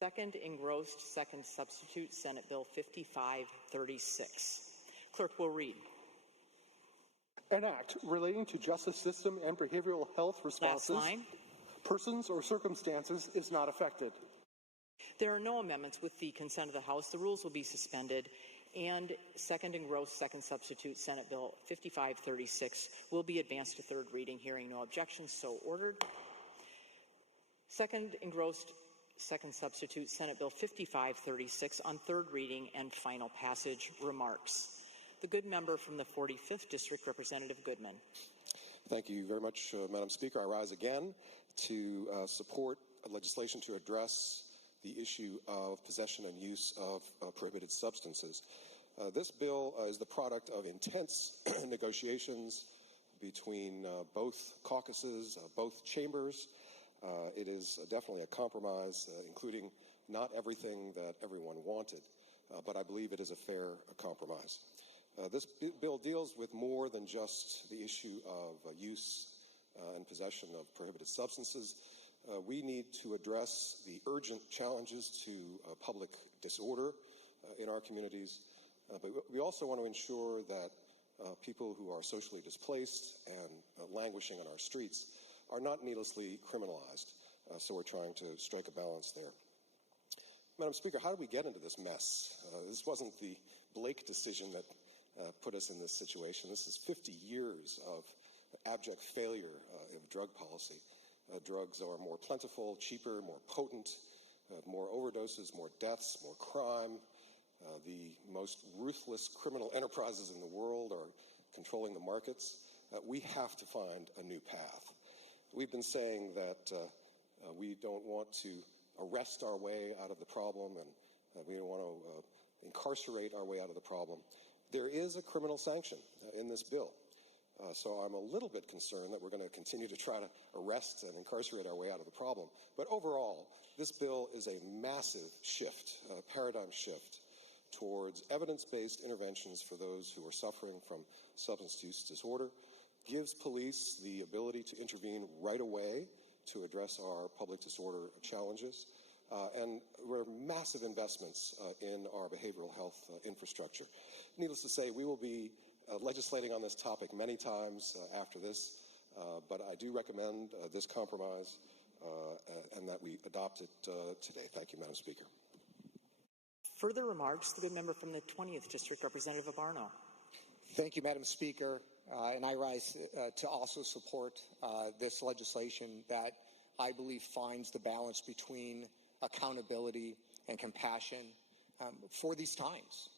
Second engrossed, second substitute, Senate Bill 5536. Clerk will read. An act relating to justice system and behavioral health responses. Last line. Persons or circumstances is not affected. There are no amendments. With the consent of the House, the rules will be suspended, and second engrossed, second substitute, Senate Bill 5536 will be advanced to third reading. Hearing no objections, so ordered. Second engrossed, second substitute, Senate Bill 5536 on third reading and final passage. Remarks. The good member from the 45th District, Representative Goodman. Thank you very much, Madam Speaker. I rise again to support legislation to address the issue of possession and use of prohibited substances. This bill is the product of intense negotiations between both caucuses, both chambers. It is definitely a compromise, including not everything that everyone wanted, but I believe it is a fair compromise. This bill deals with more than just the issue of use and possession of prohibited substances. We need to address the urgent challenges to public disorder in our communities, but we also want to ensure that people who are socially displaced and languishing on our streets are not needlessly criminalized, so we're trying to strike a balance there. Madam Speaker, how did we get into this mess? This wasn't the Blake decision that put us in this situation. This is 50 years of abject failure of drug policy. Drugs are more plentiful, cheaper, more potent, more overdoses, more deaths, more crime. The most ruthless criminal enterprises in the world are controlling the markets. We have to find a new path. We've been saying that we don't want to arrest our way out of the problem, and we don't want to incarcerate our way out of the problem. There is a criminal sanction in this bill. So I'm a little bit concerned that we're going to continue to try to arrest and incarcerate our way out of the problem. But overall, this bill is a massive shift, a paradigm shift towards evidence-based interventions for those who are suffering from substance use disorder, gives police the ability to intervene right away to address our public disorder challenges, and we're massive investments in our behavioral health infrastructure. Needless to say, we will be legislating on this topic many times after this, but I do recommend this compromise and that we adopt it today. Thank you, Madam Speaker. Further remarks, the good member from the 20th District, Representative Abarno. Thank you, Madam Speaker, and I rise to also support this legislation that I believe finds the balance between accountability and compassion for these times.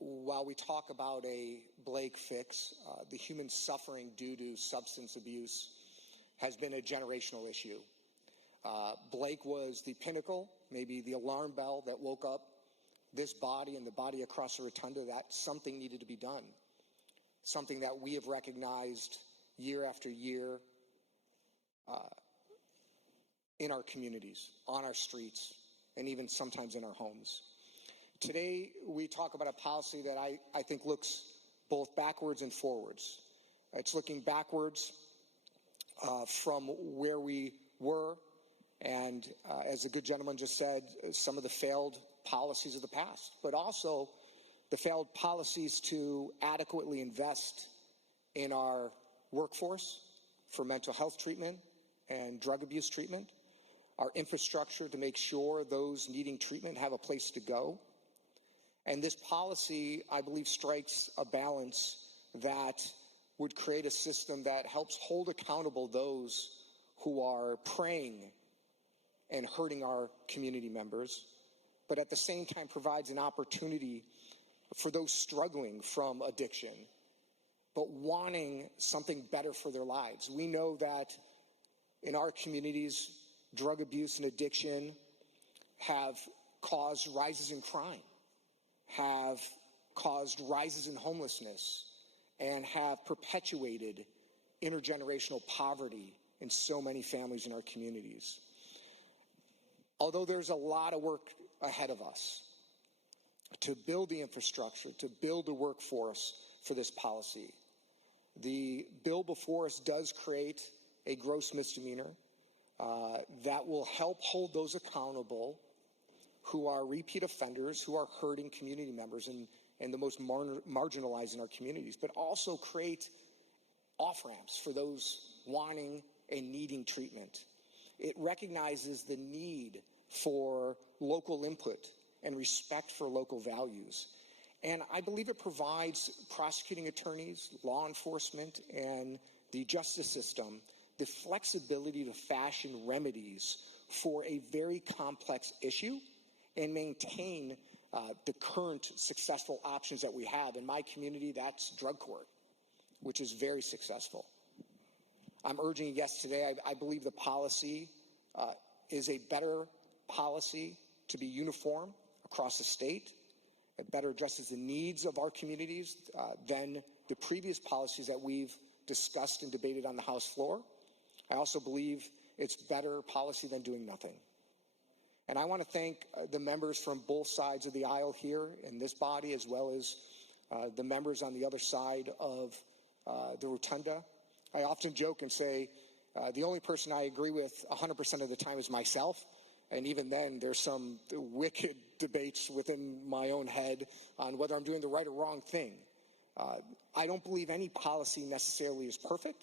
While we talk about a Blake fix, the human suffering due to substance abuse has been a generational issue. Blake was the pinnacle, maybe the alarm bell that woke up this body and the body across the rotunda that something needed to be done, something that we have recognized year after year in our communities, on our streets, and even sometimes in our homes. Today, we talk about a policy that I think looks both backwards and forwards. It's looking backwards from where we were, and as the good gentleman just said, some of the failed policies of the past, but also the failed policies to adequately invest in our workforce for mental health treatment and drug abuse treatment, our infrastructure to make sure those needing treatment have a place to go. And this policy, I believe, strikes a balance that would create a system that helps hold accountable those who are preying and hurting our community members, but at the same time provides an opportunity for those struggling from addiction, but wanting something better for their lives. We know that in our communities, drug abuse and addiction have caused rises in crime, have caused rises in homelessness, and have perpetuated intergenerational poverty in so many families in our communities. Although there's a lot of work ahead of us to build the infrastructure, to build the workforce for this policy, the bill before us does create a gross misdemeanor that will help hold those accountable who are repeat offenders, who are hurting community members and the most marginalized in our communities, but also create off-ramps for those wanting and needing treatment. It recognizes the need for local input and respect for local values. And I believe it provides prosecuting attorneys, law enforcement, and the justice system the flexibility to fashion remedies for a very complex issue and maintain the current successful options that we have. In my community, that's drug court, which is very successful. I'm urging a yes today. I believe the policy is a better policy to be uniform across the state. It better addresses the needs of our communities than the previous policies that we've discussed and debated on the House floor. I also believe it's better policy than doing nothing. And I want to thank the members from both sides of the aisle here in this body, as well as the members on the other side of the rotunda. I often joke and say the only person I agree with 100% of the time is myself. And even then, there's some wicked debates within my own head on whether I'm doing the right or wrong thing. I don't believe any policy necessarily is perfect,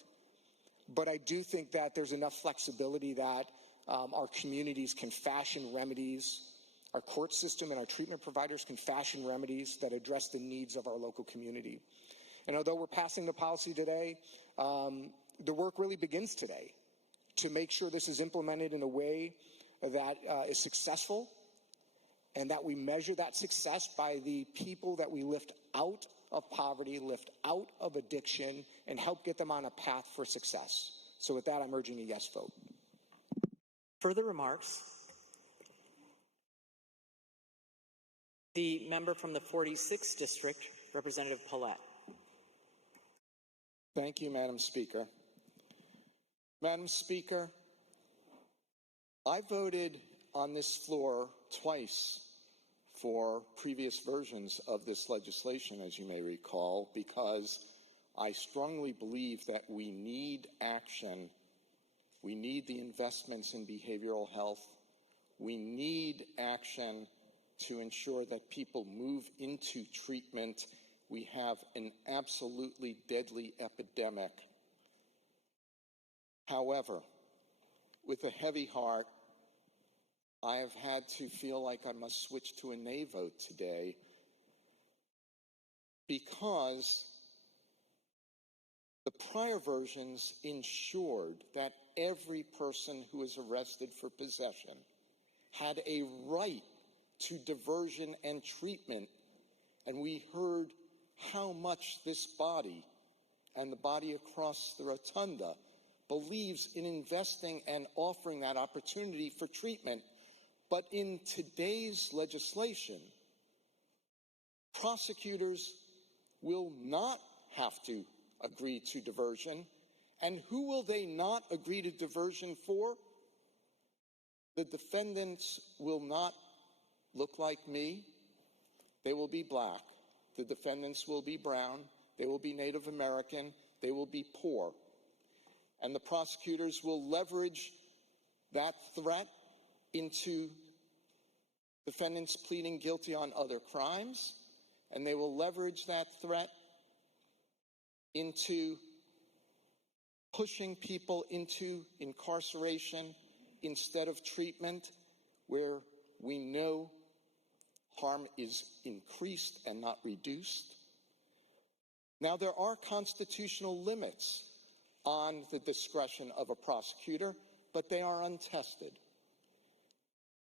but I do think that there's enough flexibility that our communities can fashion remedies, our court system and our treatment providers can fashion remedies that address the needs of our local community. And although we're passing the policy today, the work really begins today to make sure this is implemented in a way that is successful, and that we measure that success by the people that we lift out of poverty, lift out of addiction, and help get them on a path for success. So with that, I'm urging a yes vote. Further remarks? The member from the 46th District, Representative Paulette. Thank you, Madam Speaker. Madam Speaker, I voted on this floor twice for previous versions of this legislation, as you may recall, because I strongly believe that we need action. We need the investments in behavioral health. We need action to ensure that people move into treatment. We have an absolutely deadly epidemic. However, with a heavy heart, I have had to feel like I must switch to a nay vote today because the prior versions ensured that every person who is arrested for possession had a right to diversion and treatment, and we heard how much this body and the body across the rotunda believes in investing and offering that opportunity for treatment. But in today's legislation, prosecutors will not have to agree to diversion. And who will they not agree to diversion for? The defendants will not look like me. They will be black. The defendants will be brown. They will be Native American. They will be poor. And the prosecutors will leverage that threat into defendants pleading guilty on other crimes, and they will leverage that threat into pushing people into incarceration instead of treatment, where we know harm is increased and not reduced. Now, there are constitutional limits on the discretion of a prosecutor, but they are untested.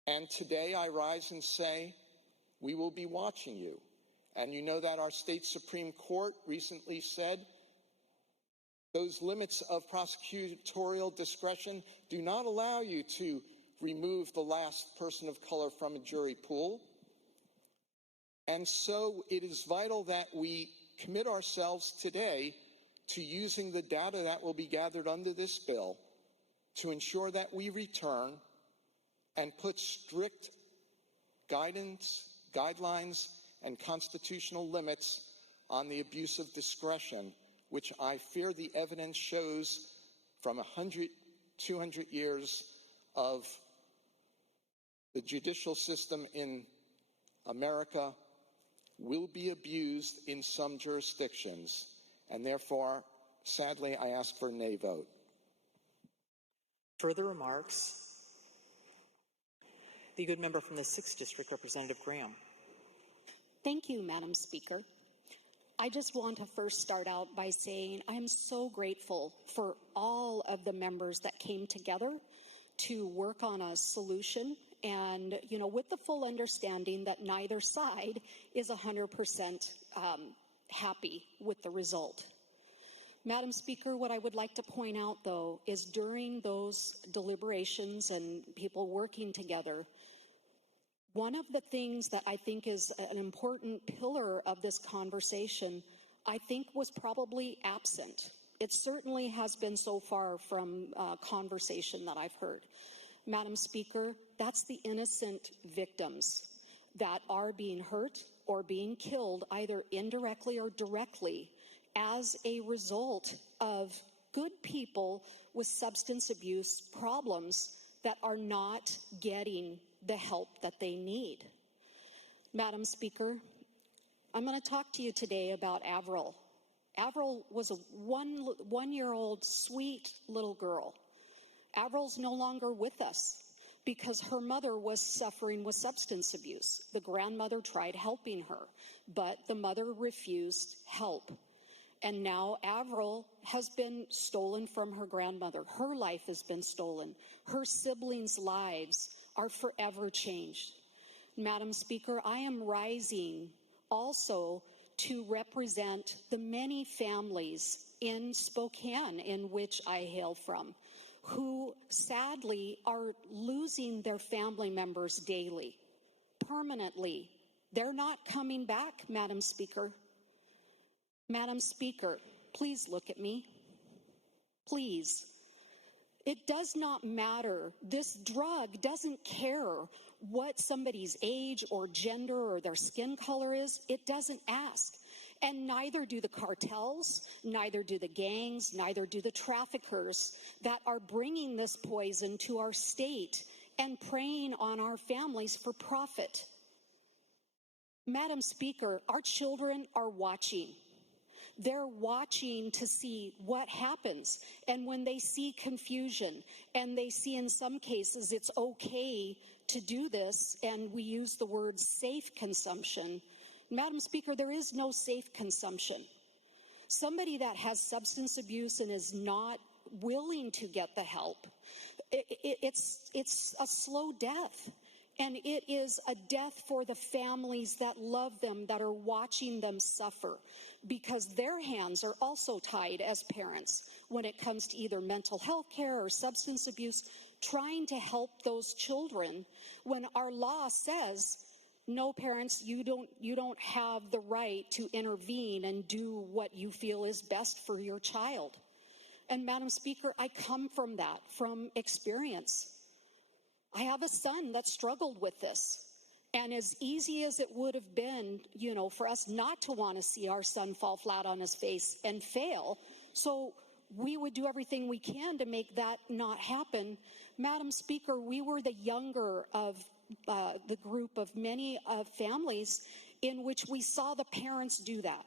And today I rise and say, we will be watching you. And you know that our state Supreme Court recently said those limits of prosecutorial discretion do not allow you to remove the last person of color from a jury pool. And so it is vital that we commit ourselves today to using the data that will be gathered under this bill to ensure that we return and put strict guidance, guidelines, and constitutional limits on the abuse of discretion, which I fear the evidence shows from 100, 200 years of the judicial system in America will be abused in some jurisdictions, and therefore, sadly, I ask for a nay vote. Further remarks? The good member from the 6th District, Representative Graham. Thank you, Madam Speaker. I just want to first start out by saying I am so grateful for all of the members that came together to work on a solution, and, with the full understanding that neither side is 100% happy with the result. Madam Speaker, what I would like to point out, though, is during those deliberations and people working together, one of the things that I think is an important pillar of this conversation, I think, was probably absent. It certainly has been so far from conversation that I've heard. Madam Speaker, that's the innocent victims that are being hurt or being killed, either indirectly or directly, as a result of good people with substance abuse problems that are not getting the help that they need. Madam Speaker, I'm going to talk to you today about Avril. Avril was a one-year-old sweet little girl. Avril's no longer with us because her mother was suffering with substance abuse. The grandmother tried helping her, but the mother refused help. And now Avril has been stolen from her grandmother. Her life has been stolen. Her siblings' lives are forever changed. Madam Speaker, I am rising also to represent the many families in Spokane, in which I hail from, who sadly are losing their family members daily, permanently. They're not coming back, Madam Speaker. Madam Speaker, please look at me. Please. It does not matter. This drug doesn't care what somebody's age or gender or their skin color is. It doesn't ask. And neither do the cartels, neither do the gangs, neither do the traffickers that are bringing this poison to our state and preying on our families for profit. Madam Speaker, our children are watching. They're watching to see what happens. And when they see confusion, and they see in some cases it's okay to do this, and we use the word safe consumption, Madam Speaker, there is no safe consumption. Somebody that has substance abuse and is not willing to get the help, it's a slow death. And it is a death for the families that love them, that are watching them suffer, because their hands are also tied as parents when it comes to either mental health care or substance abuse, trying to help those children when our law says, no, parents, you don't have the right to intervene and do what you feel is best for your child. And Madam Speaker, I come from that, from experience. I have a son that struggled with this. And as easy as it would have been, for us not to want to see our son fall flat on his face and fail, so we would do everything we can to make that not happen. Madam Speaker, we were the younger of the group of many families in which we saw the parents do that.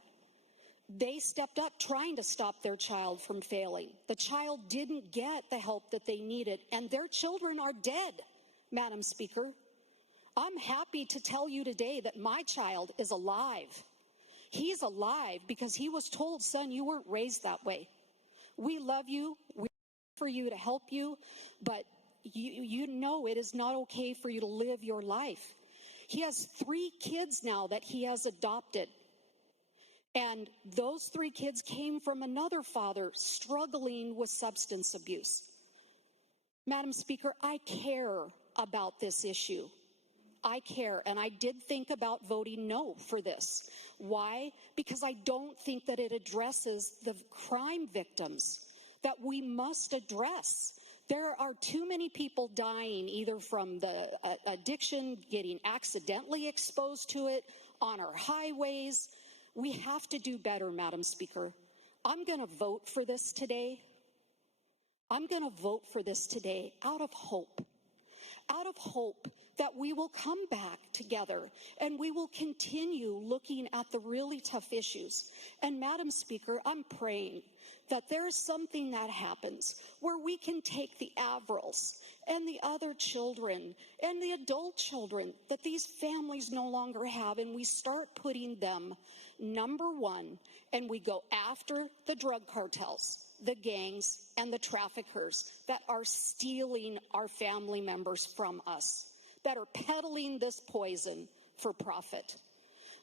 They stepped up trying to stop their child from failing. The child didn't get the help that they needed, and their children are dead, Madam Speaker. I'm happy to tell you today that my child is alive. He's alive because he was told, son, you weren't raised that way. We love you. We're for you to help you, but you know it is not okay for you to live your life. He has 3 kids now that he has adopted. And those 3 kids came from another father struggling with substance abuse. Madam Speaker, I care about this issue. I care, and I did think about voting no for this. Why? Because I don't think that it addresses the crime victims that we must address. There are too many people dying either from the addiction, getting accidentally exposed to it on our highways. We have to do better, Madam Speaker. I'm going to vote for this today. I'm going to vote for this today out of hope. out of hope that we will come back together and we will continue looking at the really tough issues. And Madam Speaker, I'm praying that there is something that happens where we can take the Avrils and the other children and the adult children that these families no longer have, and we start putting them number one, and we go after the drug cartels, the gangs, and the traffickers that are stealing our family members from us, that are peddling this poison for profit.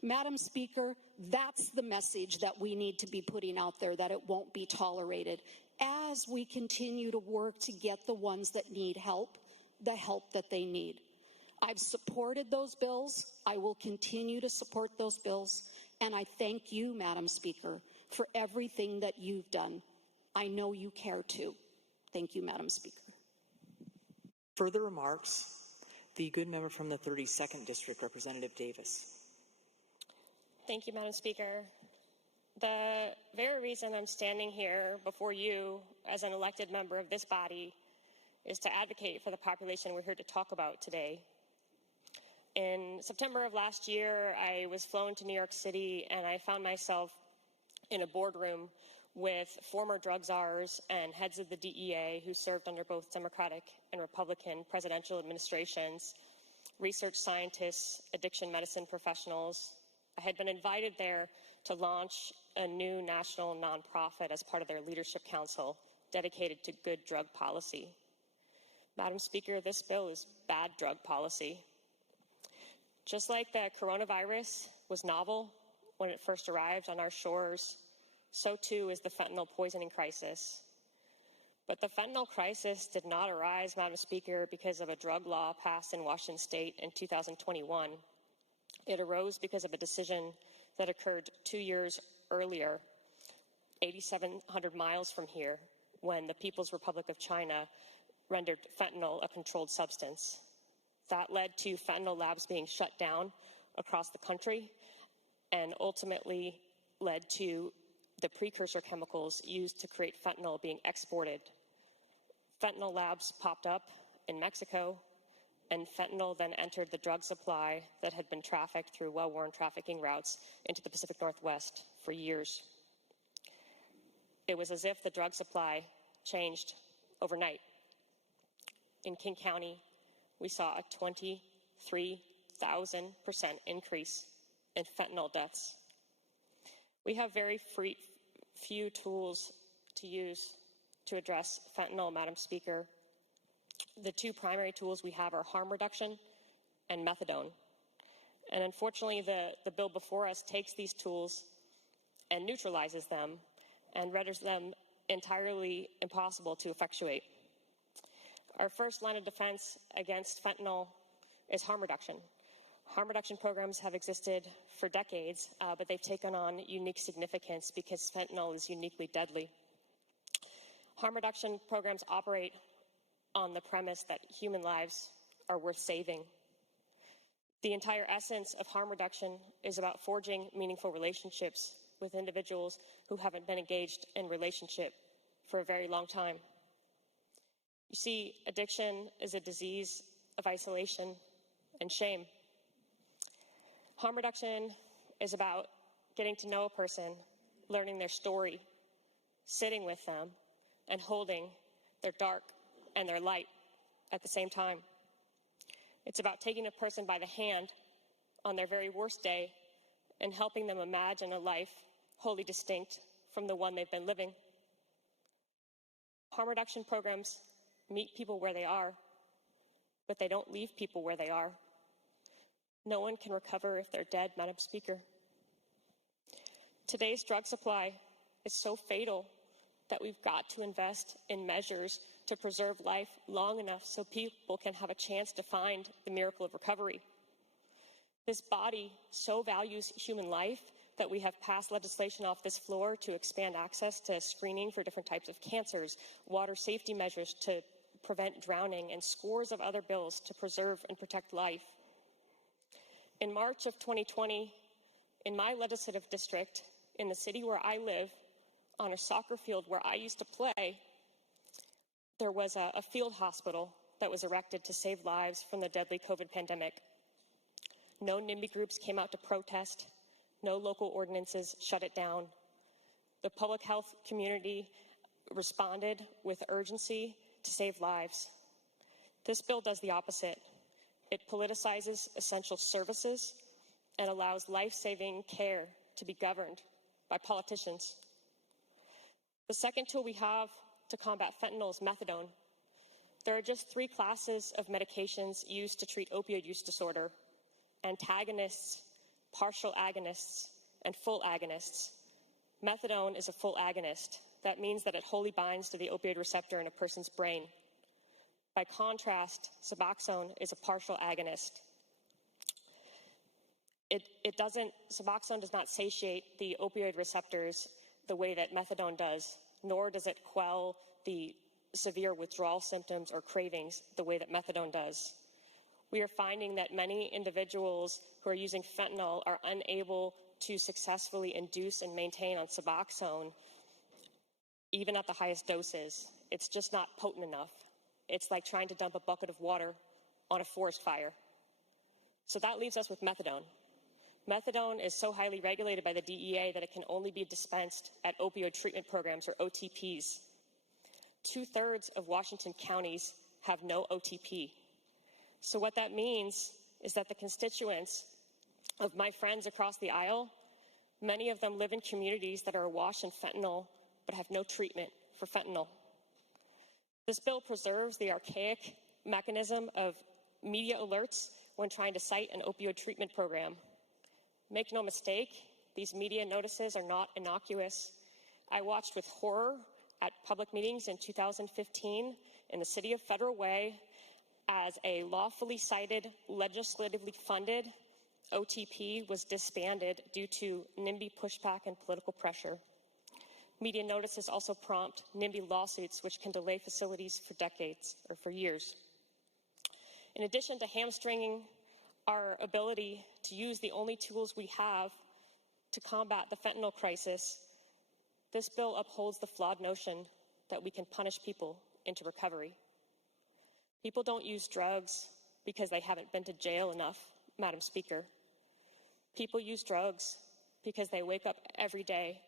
Madam Speaker, that's the message that we need to be putting out there, that it won't be tolerated as we continue to work to get the ones that need help, the help that they need. I've supported those bills. I will continue to support those bills. And I thank you, Madam Speaker, for everything that you've done. I know you care too. Thank you, Madam Speaker. Further remarks, the good member from the 32nd District, Representative Davis. Thank you, Madam Speaker. The very reason I'm standing here before you as an elected member of this body is to advocate for the population we're here to talk about today. In September of last year, I was flown to New York City, and I found myself in a boardroom with former drug czars and heads of the DEA who served under both Democratic and Republican presidential administrations, research scientists, addiction medicine professionals. I had been invited there to launch a new national nonprofit as part of their leadership council dedicated to good drug policy. Madam Speaker, this bill is bad drug policy. Just like the coronavirus was novel when it first arrived on our shores, so too is the fentanyl poisoning crisis. But the fentanyl crisis did not arise, Madam Speaker, because of a drug law passed in Washington State in 2021. It arose because of a decision that occurred 2 years earlier, 8,700 miles from here, when the People's Republic of China rendered fentanyl a controlled substance. That led to fentanyl labs being shut down across the country and ultimately led to the precursor chemicals used to create fentanyl being exported. Fentanyl labs popped up in Mexico, and fentanyl then entered the drug supply that had been trafficked through well-worn trafficking routes into the Pacific Northwest for years. It was as if the drug supply changed overnight. In King County, we saw a 23,000% increase in fentanyl deaths. We have very few tools to use to address fentanyl, Madam Speaker. The two primary tools we have are harm reduction and methadone. And unfortunately, the bill before us takes these tools and neutralizes them and renders them entirely impossible to effectuate. Our first line of defense against fentanyl is harm reduction. Harm reduction programs have existed for decades, but they've taken on unique significance because fentanyl is uniquely deadly. Harm reduction programs operate on the premise that human lives are worth saving. The entire essence of harm reduction is about forging meaningful relationships with individuals who haven't been engaged in relationship for a very long time. You see, addiction is a disease of isolation and shame. Harm reduction is about getting to know a person, learning their story, sitting with them, and holding their dark and their light at the same time. It's about taking a person by the hand on their very worst day and helping them imagine a life wholly distinct from the one they've been living. Harm reduction programs meet people where they are, but they don't leave people where they are. No one can recover if they're dead, Madam Speaker. Today's drug supply is so fatal that we've got to invest in measures to preserve life long enough so people can have a chance to find the miracle of recovery. This body so values human life that we have passed legislation off this floor to expand access to screening for different types of cancers, water safety measures to prevent drowning, and scores of other bills to preserve and protect life. In March of 2020, in my legislative district, in the city where I live, on a soccer field where I used to play, there was a field hospital that was erected to save lives from the deadly COVID pandemic. No NIMBY groups came out to protest. No local ordinances shut it down. The public health community responded with urgency to save lives. This bill does the opposite. It politicizes essential services and allows life-saving care to be governed by politicians. The second tool we have to combat fentanyl is methadone. There are just 3 classes of medications used to treat opioid use disorder: antagonists, partial agonists, and full agonists. Methadone is a full agonist. That means that it wholly binds to the opioid receptor in a person's brain. By contrast, Suboxone is a partial agonist. Suboxone does not satiate the opioid receptors the way that methadone does, nor does it quell the severe withdrawal symptoms or cravings the way that methadone does. We are finding that many individuals who are using fentanyl are unable to successfully induce and maintain on Suboxone, even at the highest doses. It's just not potent enough. It's like trying to dump a bucket of water on a forest fire. So that leaves us with methadone. Methadone is so highly regulated by the DEA that it can only be dispensed at opioid treatment programs, or OTPs. 2/3 of Washington counties have no OTP. So what that means is that the constituents of my friends across the aisle, many of them live in communities that are awash in fentanyl but have no treatment for fentanyl. This bill preserves the archaic mechanism of media alerts when trying to cite an opioid treatment program. Make no mistake, these media notices are not innocuous. I watched with horror at public meetings in 2015 in the city of Federal Way as a lawfully cited, legislatively funded OTP was disbanded due to NIMBY pushback and political pressure. Media notices also prompt NIMBY lawsuits, which can delay facilities for decades or for years. In addition to hamstringing our ability to use the only tools we have to combat the fentanyl crisis, this bill upholds the flawed notion that we can punish people into recovery. People don't use drugs because they haven't been to jail enough, Madam Speaker. People use drugs because they wake up every day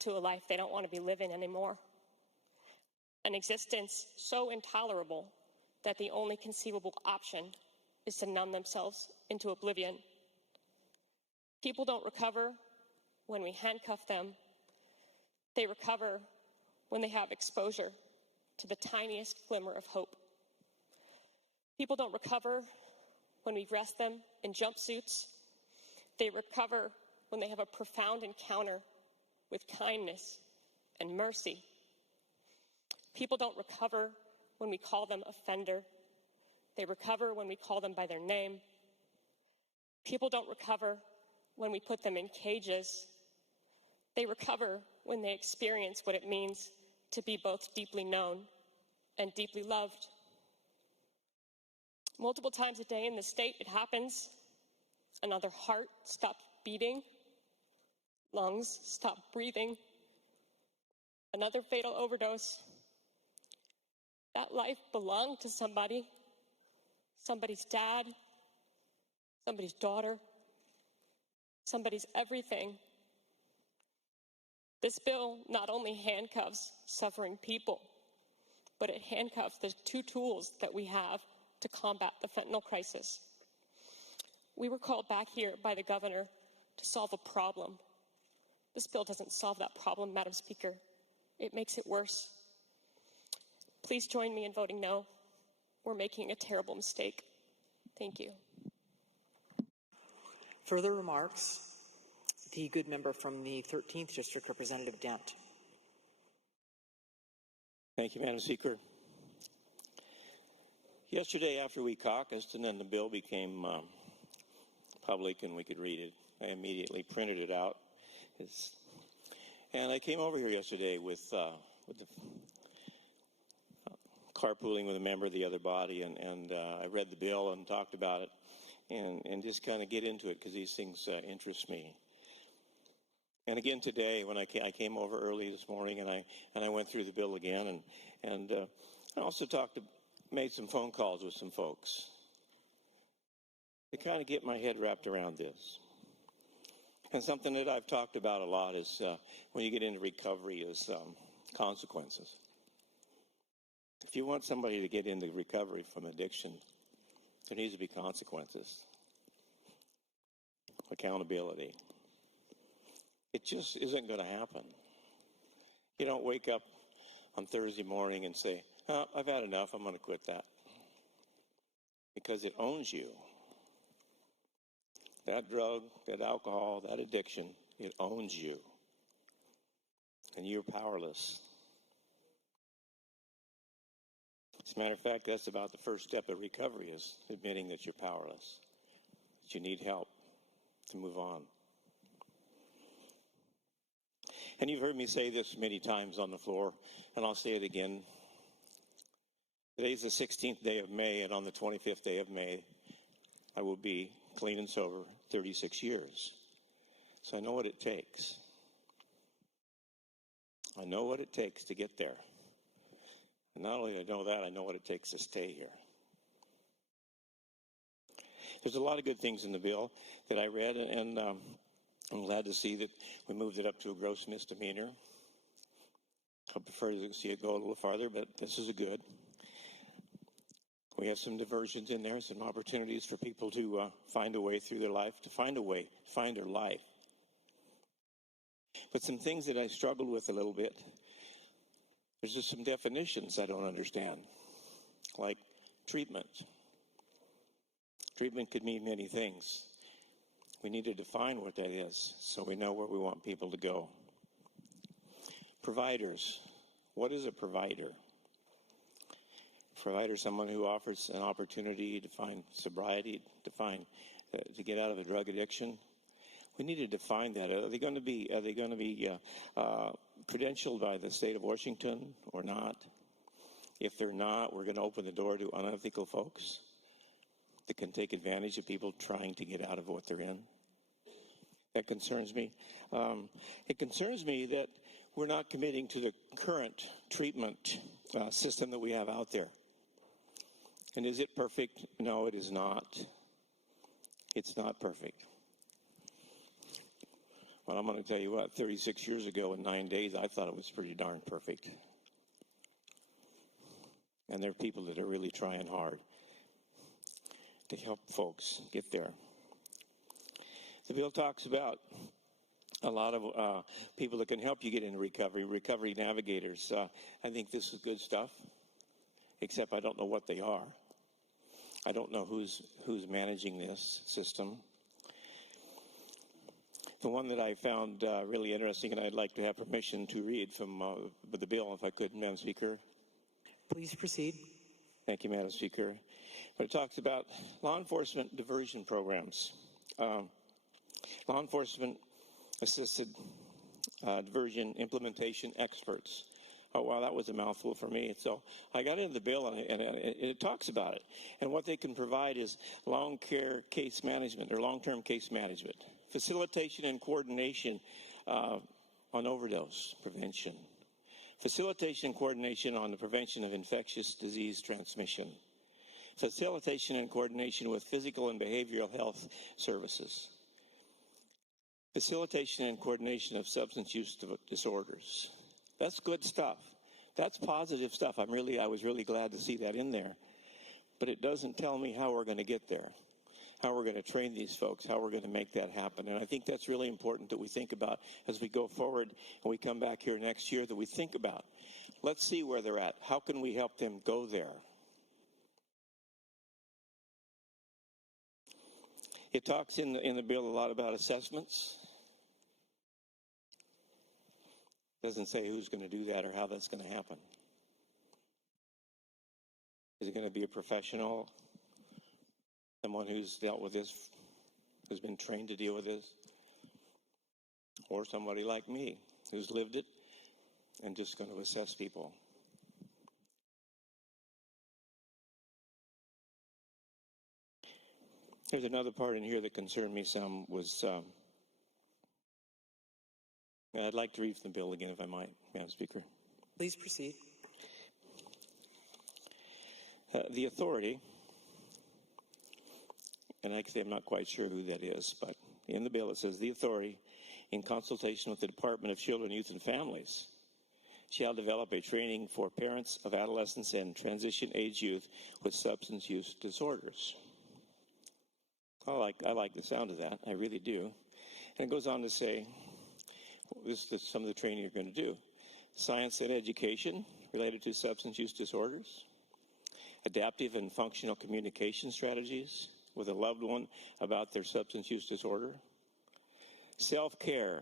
to a life they don't want to be living anymore. An existence so intolerable that the only conceivable option is to numb themselves into oblivion. People don't recover when we handcuff them. They recover when they have exposure to the tiniest glimmer of hope. People don't recover when we dress them in jumpsuits. They recover when they have a profound encounter with kindness and mercy. People don't recover when we call them offender. They recover when we call them by their name. People don't recover when we put them in cages. They recover when they experience what it means to be both deeply known and deeply loved. Multiple times a day in the state, it happens. Another heart stops beating. Lungs stop breathing. Another fatal overdose. That life belonged to somebody. Somebody's dad. Somebody's daughter. Somebody's everything. This bill not only handcuffs suffering people, but it handcuffs the 2 tools that we have to combat the fentanyl crisis. We were called back here by the governor to solve a problem. This bill doesn't solve that problem, Madam Speaker. It makes it worse. Please join me in voting no. We're making a terrible mistake. Thank you. Further remarks? The good member from the 13th District, Representative Dent. Thank you, Madam Speaker. Yesterday, after we caucused and then the bill became public and we could read it, I immediately printed it out. And I came over here yesterday with the carpooling with a member of the other body, and I read the bill and talked about it and just kind of get into it because these things interest me. And again today, when I came over early this morning and I went through the bill again, and I also talked to made some phone calls with some folks to kind of get my head wrapped around this. And something that I've talked about a lot is when you get into recovery is consequences. If you want somebody to get into recovery from addiction, there needs to be consequences, accountability. It just isn't going to happen. You don't wake up on Thursday morning and say, oh, I've had enough, I'm going to quit that. Because it owns you. That drug, that alcohol, that addiction, it owns you. And you're powerless. As a matter of fact, that's about the first step of recovery, is admitting that you're powerless, that you need help to move on. And you've heard me say this many times on the floor, and I'll say it again. Today's the 16th day of May, and on the 25th day of May, I will be clean and sober 36 years. So I know what it takes. I know what it takes to get there. And not only do I know that, I know what it takes to stay here. There's a lot of good things in the bill that I read, and I'm glad to see that we moved it up to a gross misdemeanor. I prefer to see it go a little farther, but this is a good. We have some diversions in there, some opportunities for people to find a way through their life, to find their life. But some things that I struggled with a little bit, there's just some definitions I don't understand, like treatment. Treatment could mean many things. We need to define what that is so we know where we want people to go. Providers. What is a provider? Provider is someone who offers an opportunity to find sobriety, to get out of a drug addiction. We need to define that. Are they going to be credentialed by the state of Washington or not? If they're not, we're going to open the door to unethical folks that can take advantage of people trying to get out of what they're in. That concerns me. It concerns me that we're not committing to the current treatment system that we have out there. And is it perfect? No, it is not. It's not perfect. Well, I'm going to tell you what, 36 years ago in 9 days, I thought it was pretty darn perfect. And there are people that are really trying hard to help folks get there. The bill talks about a lot of people that can help you get into recovery navigators. I think this is good stuff, except I don't know what they are. I don't know who's managing this system. The one that I found really interesting, and I'd like to have permission to read from the bill, if I could, Madam Speaker. Please proceed. Thank you, Madam Speaker. But it talks about law enforcement diversion programs. Law enforcement assisted diversion implementation experts. Oh, wow, that was a mouthful for me. So I got into the bill, and it talks about it. And what they can provide is long-term case management, facilitation and coordination on overdose prevention, facilitation and coordination on the prevention of infectious disease transmission, facilitation and coordination with physical and behavioral health services, facilitation and coordination of substance use disorders. That's good stuff. That's positive stuff. I was really glad to see that in there. But it doesn't tell me how we're going to get there, how we're going to train these folks, how we're going to make that happen. And I think that's really important that we think about as we go forward and we come back here next year, that we think about, let's see where they're at. How can we help them go there? It talks in the bill a lot about assessments. Doesn't say who's going to do that or how that's going to happen. Is it going to be a professional, someone who's dealt with this, who's been trained to deal with this, or somebody like me who's lived it and just going to assess people? There's another part in here that concerned me some was I'd like to read from the bill again, if I might, Madam Speaker. Please proceed. The authority, and like I say, I'm not quite sure who that is, but in the bill it says the authority, in consultation with the Department of Children, Youth, and Families, shall develop a training for parents of adolescents and transition-age youth with substance use disorders. I like the sound of that. I really do. And it goes on to say, this is some of the training you're going to do. Science and education related to substance use disorders. Adaptive and functional communication strategies with a loved one about their substance use disorder. Self-care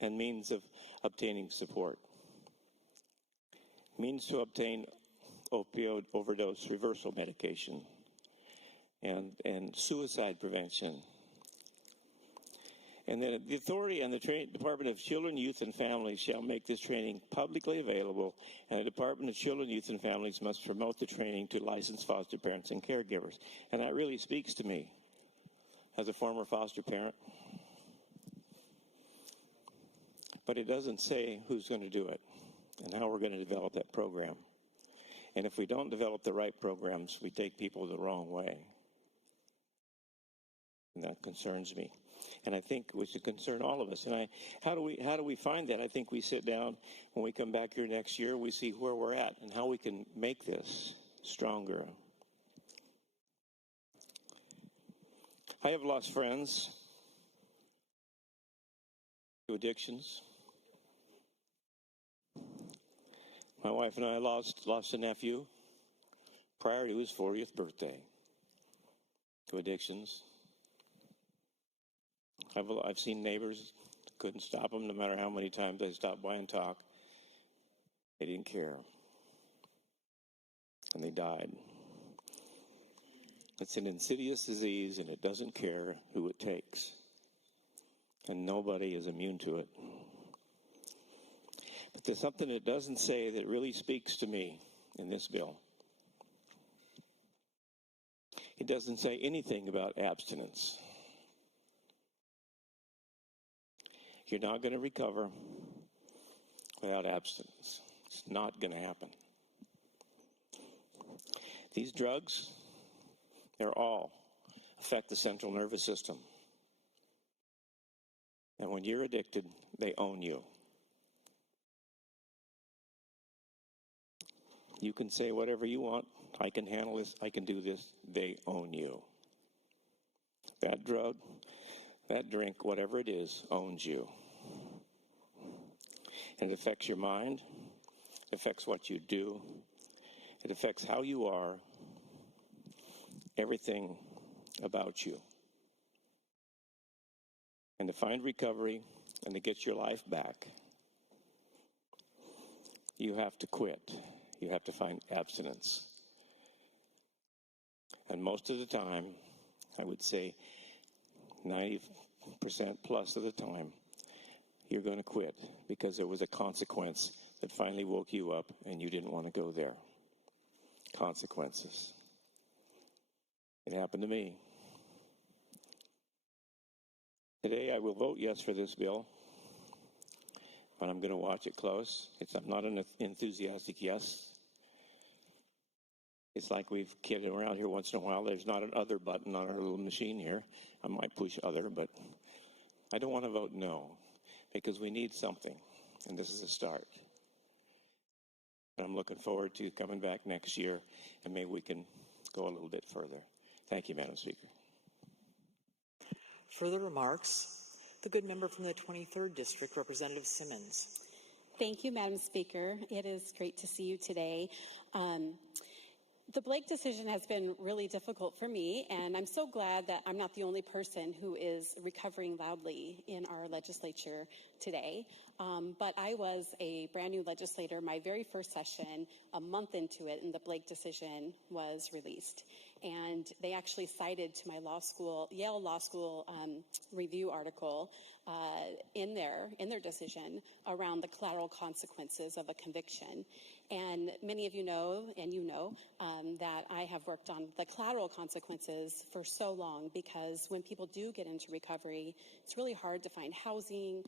and means of obtaining support. Means to obtain opioid overdose reversal medication. And suicide prevention. And then the authority and the Department of Children, Youth, and Families shall make this training publicly available, and the Department of Children, Youth, and Families must promote the training to licensed foster parents and caregivers. And that really speaks to me as a former foster parent. But it doesn't say who's going to do it and how we're going to develop that program. And if we don't develop the right programs, we take people the wrong way. And that concerns me. And I think it should concern all of us. And how do we find that? I think we sit down when we come back here next year, we see where we're at and how we can make this stronger. I have lost friends to addictions. My wife and I lost a nephew prior to his 40th birthday to addictions. I've seen neighbors, couldn't stop them no matter how many times they stopped by and talked. They didn't care. And they died. It's an insidious disease, and it doesn't care who it takes. And nobody is immune to it. But there's something it doesn't say that really speaks to me in this bill. It doesn't say anything about abstinence. You're not going to recover without abstinence. It's not going to happen. These drugs, they're all affect the central nervous system. And when you're addicted, they own you. You can say whatever you want. I can handle this. I can do this. They own you. That drug, that drink, whatever it is, owns you. And it affects your mind. It affects what you do. It affects how you are. Everything about you. And to find recovery and to get your life back, you have to quit. You have to find abstinence. And most of the time, I would say 90% plus of the time, you're going to quit because there was a consequence that finally woke you up and you didn't want to go there. Consequences. It happened to me. Today I will vote yes for this bill, but I'm going to watch it close. I'm not an enthusiastic yes. It's like we've kidded around here once in a while. There's not an other button on our little machine here. I might push other, but I don't want to vote no because we need something, and this is a start. And I'm looking forward to coming back next year, and maybe we can go a little bit further. Thank you, Madam Speaker. Further remarks? The good member from the 23rd District, Representative Simmons. Thank you, Madam Speaker. It is great to see you today. The Blake decision has been really difficult for me, and I'm so glad that I'm not the only person who is recovering loudly in our legislature today. But I was a brand new legislator my very first session, a month into it, and the Blake decision was released. And they actually cited to my law school, Yale Law School review article in their decision around the collateral consequences of a conviction. And many of you know, that I have worked on the collateral consequences for so long because when people do get into recovery, it's really hard to find housing,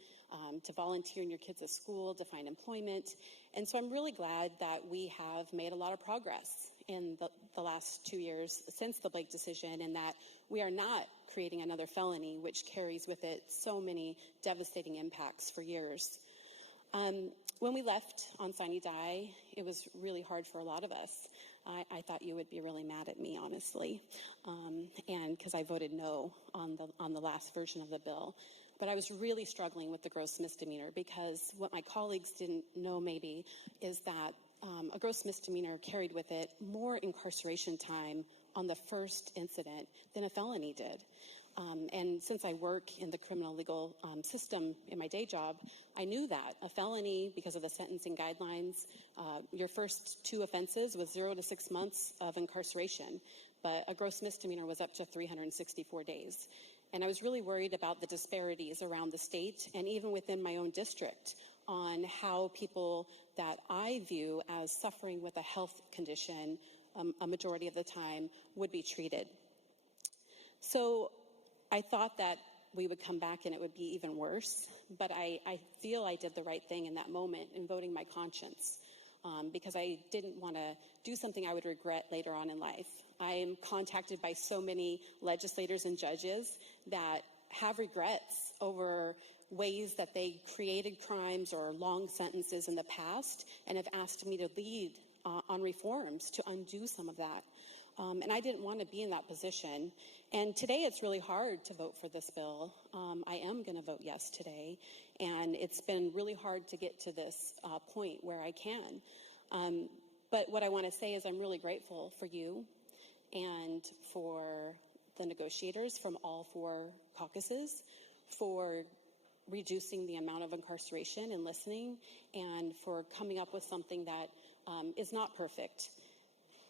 to volunteer in your kids' school, to find employment. And so I'm really glad that we have made a lot of progress in the last 2 years since the Blake decision, and that we are not creating another felony, which carries with it so many devastating impacts for years. When we left on Sine Die, it was really hard for a lot of us. I thought you would be really mad at me, honestly, and because I voted no on the last version of the bill. But I was really struggling with the gross misdemeanor, because what my colleagues didn't know maybe is that a gross misdemeanor carried with it more incarceration time on the first incident than a felony did. And since I work in the criminal legal system in my day job, I knew that a felony, because of the sentencing guidelines, your first 2 offenses was 0 to 6 months of incarceration, but a gross misdemeanor was up to 364 days. And I was really worried about the disparities around the state and even within my own district on how people that I view as suffering with a health condition a majority of the time would be treated. So I thought that we would come back and it would be even worse, but I feel I did the right thing in that moment in voting my conscience, because I didn't want to do something I would regret later on in life. I am contacted by so many legislators and judges that have regrets over ways that they created crimes or long sentences in the past, and have asked me to lead on reforms to undo some of that. And I didn't want to be in that position. And today it's really hard to vote for this bill. I am going to vote yes today. And it's been really hard to get to this point where I can. But what I want to say is I'm really grateful for you and for the negotiators from all 4 caucuses for reducing the amount of incarceration and listening, and for coming up with something that is not perfect.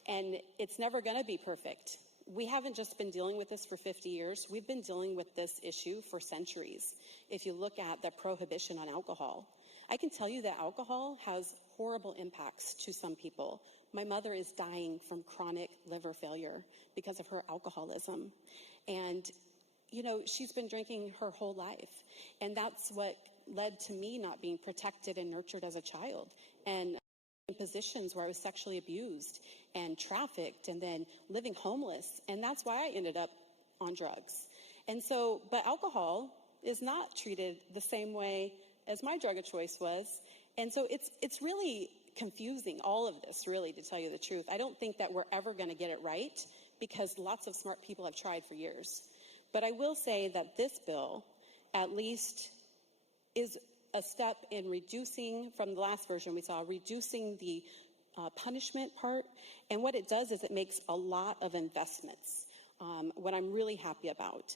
And it's never going to be perfect. We haven't just been dealing with this for 50 years. We've been dealing with this issue for centuries. If you look at the prohibition on alcohol, I can tell you that alcohol has horrible impacts to some people. My mother is dying from chronic liver failure because of her alcoholism. And, you know, she's been drinking her whole life. And that's what led to me not being protected and nurtured as a child. And in positions where I was sexually abused and trafficked and then living homeless. And that's why I ended up on drugs. And so, but alcohol is not treated the same way as my drug of choice was. And so it's really confusing, all of this, really, to tell you the truth. I don't think that we're ever going to get it right, because lots of smart people have tried for years. But I will say that this bill, at least, is a step in reducing, from the last version we saw, reducing the punishment part. And what it does is it makes a lot of investments, what I'm really happy about.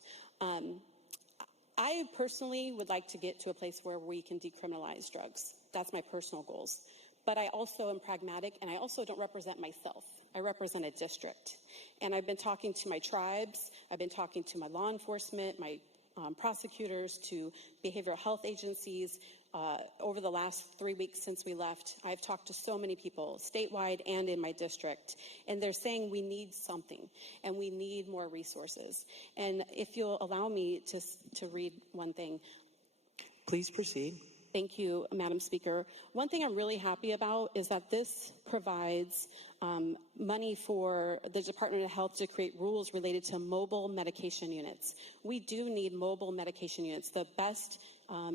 I personally would like to get to a place where we can decriminalize drugs. That's my personal goals. But I also am pragmatic, and I also don't represent myself. I represent a district. And I've been talking to my tribes, I've been talking to my law enforcement, my prosecutors, to behavioral health agencies. Over the last 3 weeks since we left, I've talked to so many people, statewide and in my district, and they're saying we need something, and we need more resources. And if you'll allow me to read one thing. Please proceed. Thank you, Madam Speaker. One thing I'm really happy about is that this provides money for the Department of Health to create rules related to mobile medication units. We do need mobile medication units. The best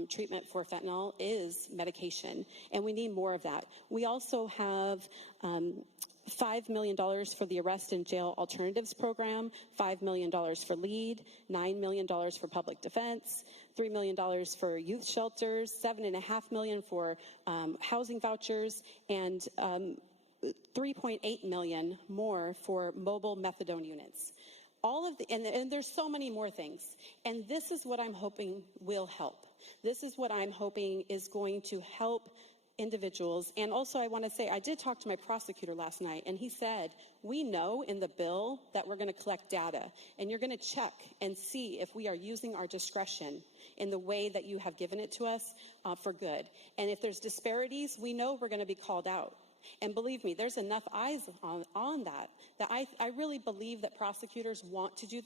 treatment for fentanyl is medication, and we need more of that. We also have $5 million for the Arrest and Jail Alternatives Program, $5 million for LEAD, $9 million for public defense, $3 million for youth shelters, $7.5 million for housing vouchers, and $3.8 million more for mobile methadone units. All of the, and there's so many more things. And this is what I'm hoping will help. This is what I'm hoping is going to help individuals. And also I want to say, I did talk to my prosecutor last night, and he said, we know in the bill that we're going to collect data, and you're going to check and see if we are using our discretion in the way that you have given it to us for good. And if there's disparities, we know we're going to be called out. And believe me, there's enough eyes on that I really believe that prosecutors want to do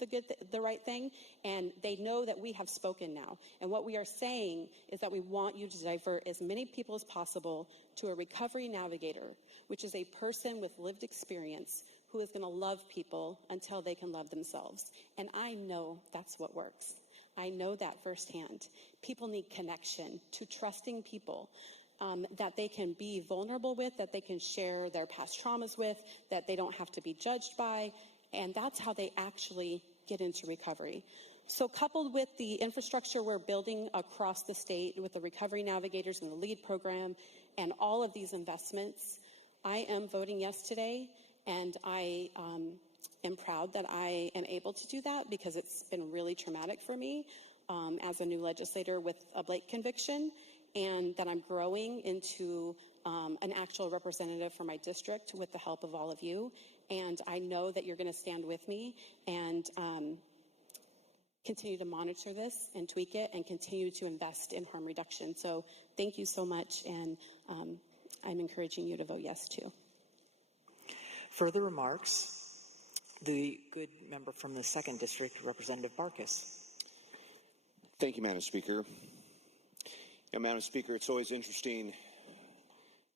the right thing, and they know that we have spoken now. And what we are saying is that we want you to divert as many people as possible to a recovery navigator, which is a person with lived experience who is going to love people until they can love themselves. And I know that's what works. I know that firsthand. People need connection to trusting people that they can be vulnerable with, that they can share their past traumas with, that they don't have to be judged by. And that's how they actually get into recovery. So coupled with the infrastructure we're building across the state with the recovery navigators and the LEAD program and all of these investments, I am voting yes today. And I am proud that I am able to do that because it's been really traumatic for me as a new legislator with a Blake conviction, and that I'm growing into an actual representative for my district with the help of all of you. And I know that you're going to stand with me and continue to monitor this and tweak it and continue to invest in harm reduction. So thank you so much, and I'm encouraging you to vote yes too. Further remarks, the good member from the 2nd District, Representative Barkas. Thank you, Madam Speaker. Madam Speaker, it's always interesting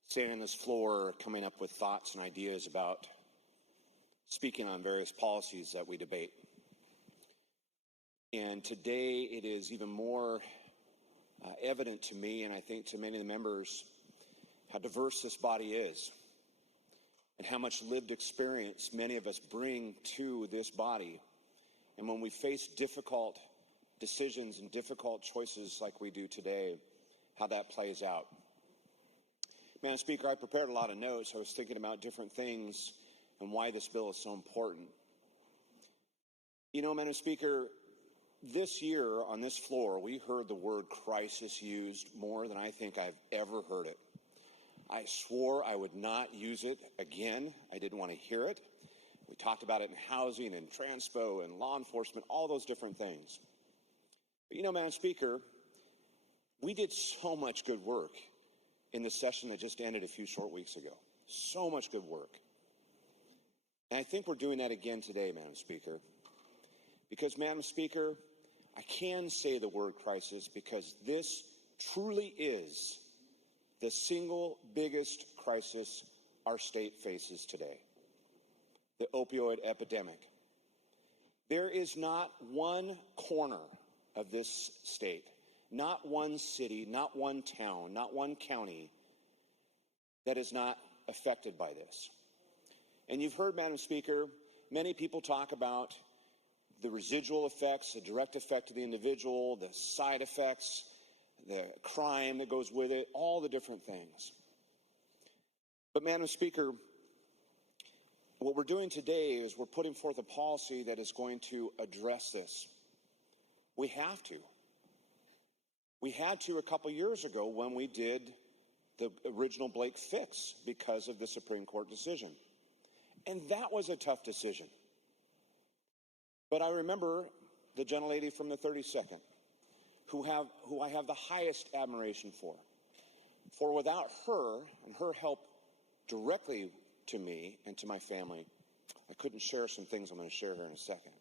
standing on this floor, coming up with thoughts and ideas about speaking on various policies that we debate. And today it is even more evident to me, and I think to many of the members, how diverse this body is and how much lived experience many of us bring to this body. And when we face difficult decisions and difficult choices like we do today, how that plays out. Madam Speaker, I prepared a lot of notes. I was thinking about different things and why this bill is so important. You know, Madam Speaker, this year on this floor, we heard the word crisis used more than I think I've ever heard it. I swore I would not use it again. I didn't want to hear it. We talked about it in housing and transpo and law enforcement, all those different things. But you know, Madam Speaker, we did so much good work in the session that just ended a few short weeks ago. So much good work. And I think we're doing that again today, Madam Speaker. Because, Madam Speaker, I can say the word crisis because this truly is the single biggest crisis our state faces today, the opioid epidemic. There is not one corner of this state, not one city, not one town, not one county that is not affected by this. And you've heard, Madam Speaker, many people talk about the residual effects, the direct effect to the individual, the side effects, the crime that goes with it, all the different things. But, Madam Speaker, what we're doing today is we're putting forth a policy that is going to address this. We have to. We had to a couple years ago when we did the original Blake fix because of the Supreme Court decision. And that was a tough decision. But I remember the gentlelady from the 32nd, who I have the highest admiration for. For without her and her help directly to me and to my family, I couldn't share some things I'm going to share here in a second.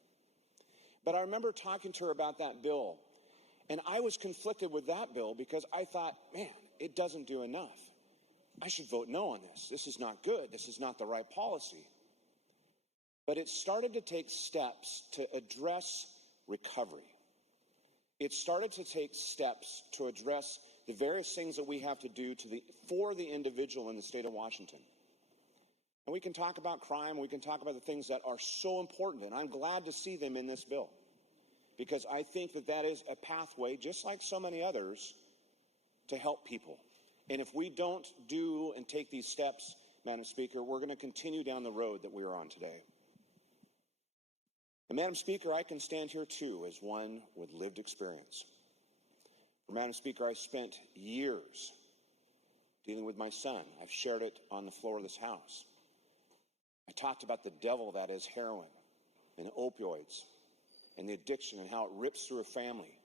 But I remember talking to her about that bill, and I was conflicted with that bill because I thought, man, it doesn't do enough. I should vote no on this. This is not good. This is not the right policy. But it started to take steps to address recovery. It started to take steps to address the various things that we have to do for the individual in the state of Washington. And we can talk about crime, we can talk about the things that are so important, and I'm glad to see them in this bill, because I think that that is a pathway, just like so many others, to help people. And if we don't do and take these steps, Madam Speaker, we're going to continue down the road that we are on today. And Madam Speaker, I can stand here too as one with lived experience. Madam Speaker, I spent years dealing with my son. I've shared it on the floor of this House. I talked about the devil that is heroin and opioids and the addiction and how it rips through a family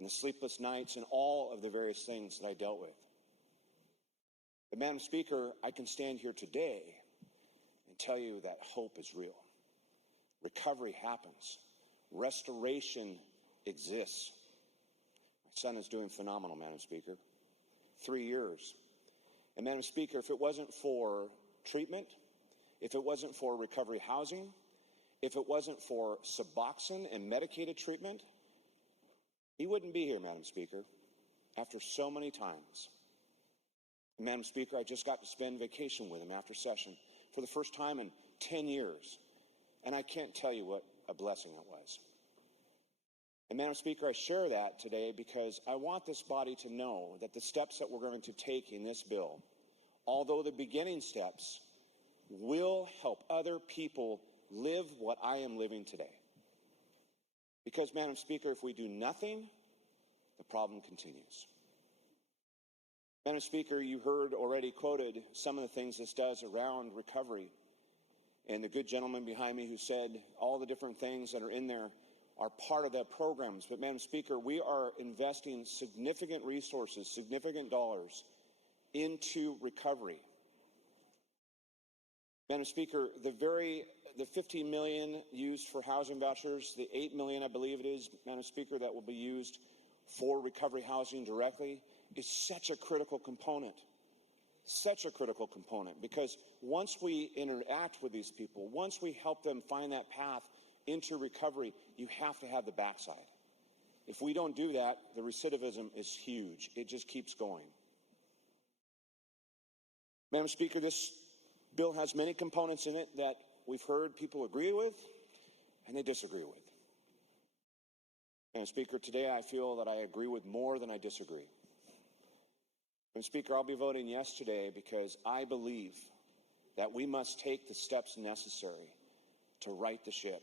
and the sleepless nights and all of the various things that I dealt with. But, Madam Speaker, I can stand here today and tell you that hope is real. Recovery happens. Restoration exists. My son is doing phenomenal, Madam Speaker. 3 years. And, Madam Speaker, if it wasn't for treatment, if it wasn't for recovery housing, if it wasn't for Suboxone and medicated treatment, he wouldn't be here, Madam Speaker, after so many times. And, Madam Speaker, I just got to spend vacation with him after session for the first time in 10 years. And I can't tell you what a blessing it was. And, Madam Speaker, I share that today because I want this body to know that the steps that we're going to take in this bill, although the beginning steps, will help other people live what I am living today. Because, Madam Speaker, if we do nothing, the problem continues. Madam Speaker, you heard already quoted some of the things this does around recovery. And the good gentleman behind me who said all the different things that are in there are part of that programs. But, Madam Speaker, we are investing significant resources, significant dollars into recovery. Madam Speaker, the 15 million used for housing vouchers, the 8 million, I believe it is, Madam Speaker, that will be used for recovery housing directly is such a critical component. Such a critical component, because once we interact with these people, once we help them find that path into recovery, you have to have the backside. If we don't do that, the recidivism is huge. It just keeps going. Madam Speaker, this bill has many components in it that we've heard people agree with and they disagree with. Madam Speaker, today I feel that I agree with more than I disagree. Madam Speaker, I'll be voting yes today because I believe that we must take the steps necessary to right the ship.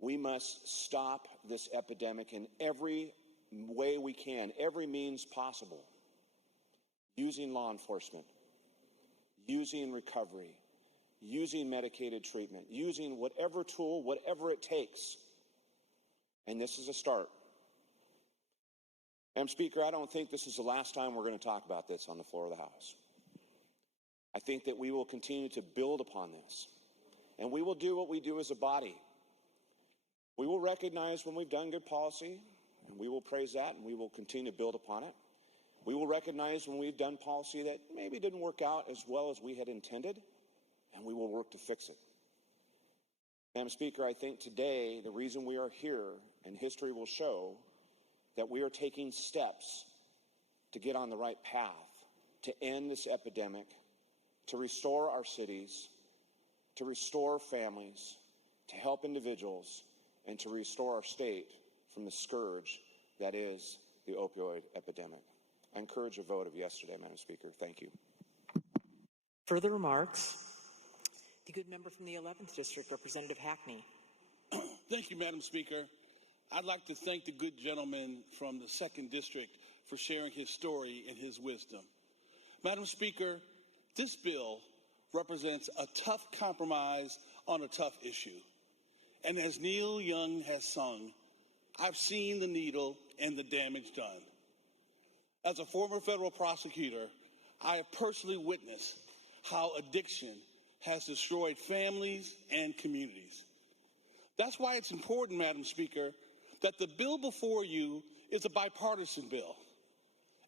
We must stop this epidemic in every way we can, every means possible, using law enforcement, using recovery, using medicated treatment, using whatever tool, whatever it takes. And this is a start. Madam Speaker, I don't think this is the last time we're going to talk about this on the floor of the House. I think that we will continue to build upon this. And we will do what we do as a body. We will recognize when we've done good policy, and we will praise that, and we will continue to build upon it. We will recognize when we've done policy that maybe didn't work out as well as we had intended, and we will work to fix it. Madam Speaker, I think today the reason we are here, and history will show, that we are taking steps to get on the right path, to end this epidemic, to restore our cities, to restore families, to help individuals, and to restore our state from the scourge that is the opioid epidemic. I encourage a vote of yes today, Madam Speaker. Thank you. Further remarks? The good member from the 11th District, Representative Hackney. Thank you, Madam Speaker. I'd like to thank the good gentleman from the 2nd District for sharing his story and his wisdom. Madam Speaker, this bill represents a tough compromise on a tough issue. And as Neil Young has sung, I've seen the needle and the damage done. As a former federal prosecutor, I have personally witnessed how addiction has destroyed families and communities. That's why it's important, Madam Speaker, that the bill before you is a bipartisan bill.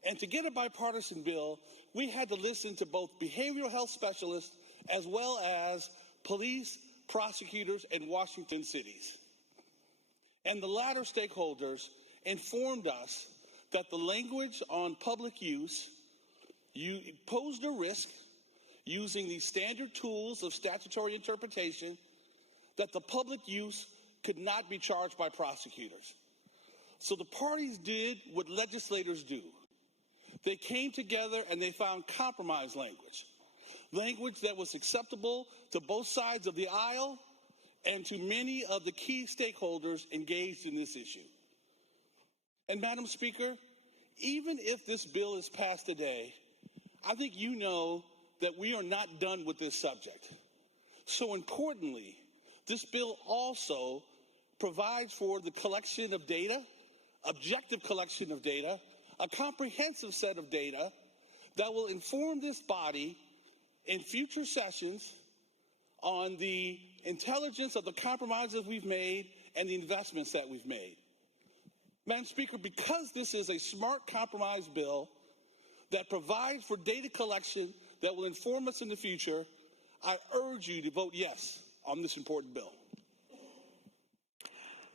And to get a bipartisan bill, we had to listen to both behavioral health specialists as well as police, prosecutors, and Washington cities. And the latter stakeholders informed us that the language on public use posed a risk using the standard tools of statutory interpretation that the public use could not be charged by prosecutors. So the parties did what legislators do. They came together and they found compromise language that was acceptable to both sides of the aisle and to many of the key stakeholders engaged in this issue. And Madam Speaker, even if this bill is passed today, I think you know that we are not done with this subject. So importantly, this bill also provides for the collection of data, objective collection of data, a comprehensive set of data that will inform this body in future sessions on the intelligence of the compromises we've made and the investments that we've made. Madam Speaker, because this is a smart compromise bill that provides for data collection that will inform us in the future, I urge you to vote yes on this important bill.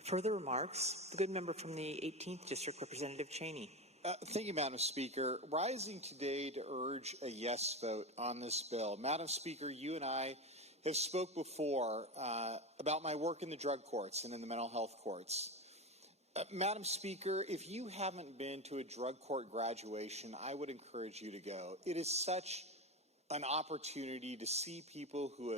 Further remarks, the good member from the 18th District, Representative Cheney. Thank you, Madam Speaker. Rising today to urge a yes vote on this bill. Madam Speaker, you and I have spoke before about my work in the drug courts and in the mental health courts. Madam Speaker, if you haven't been to a drug court graduation, I would encourage you to go. It is such an opportunity to see people who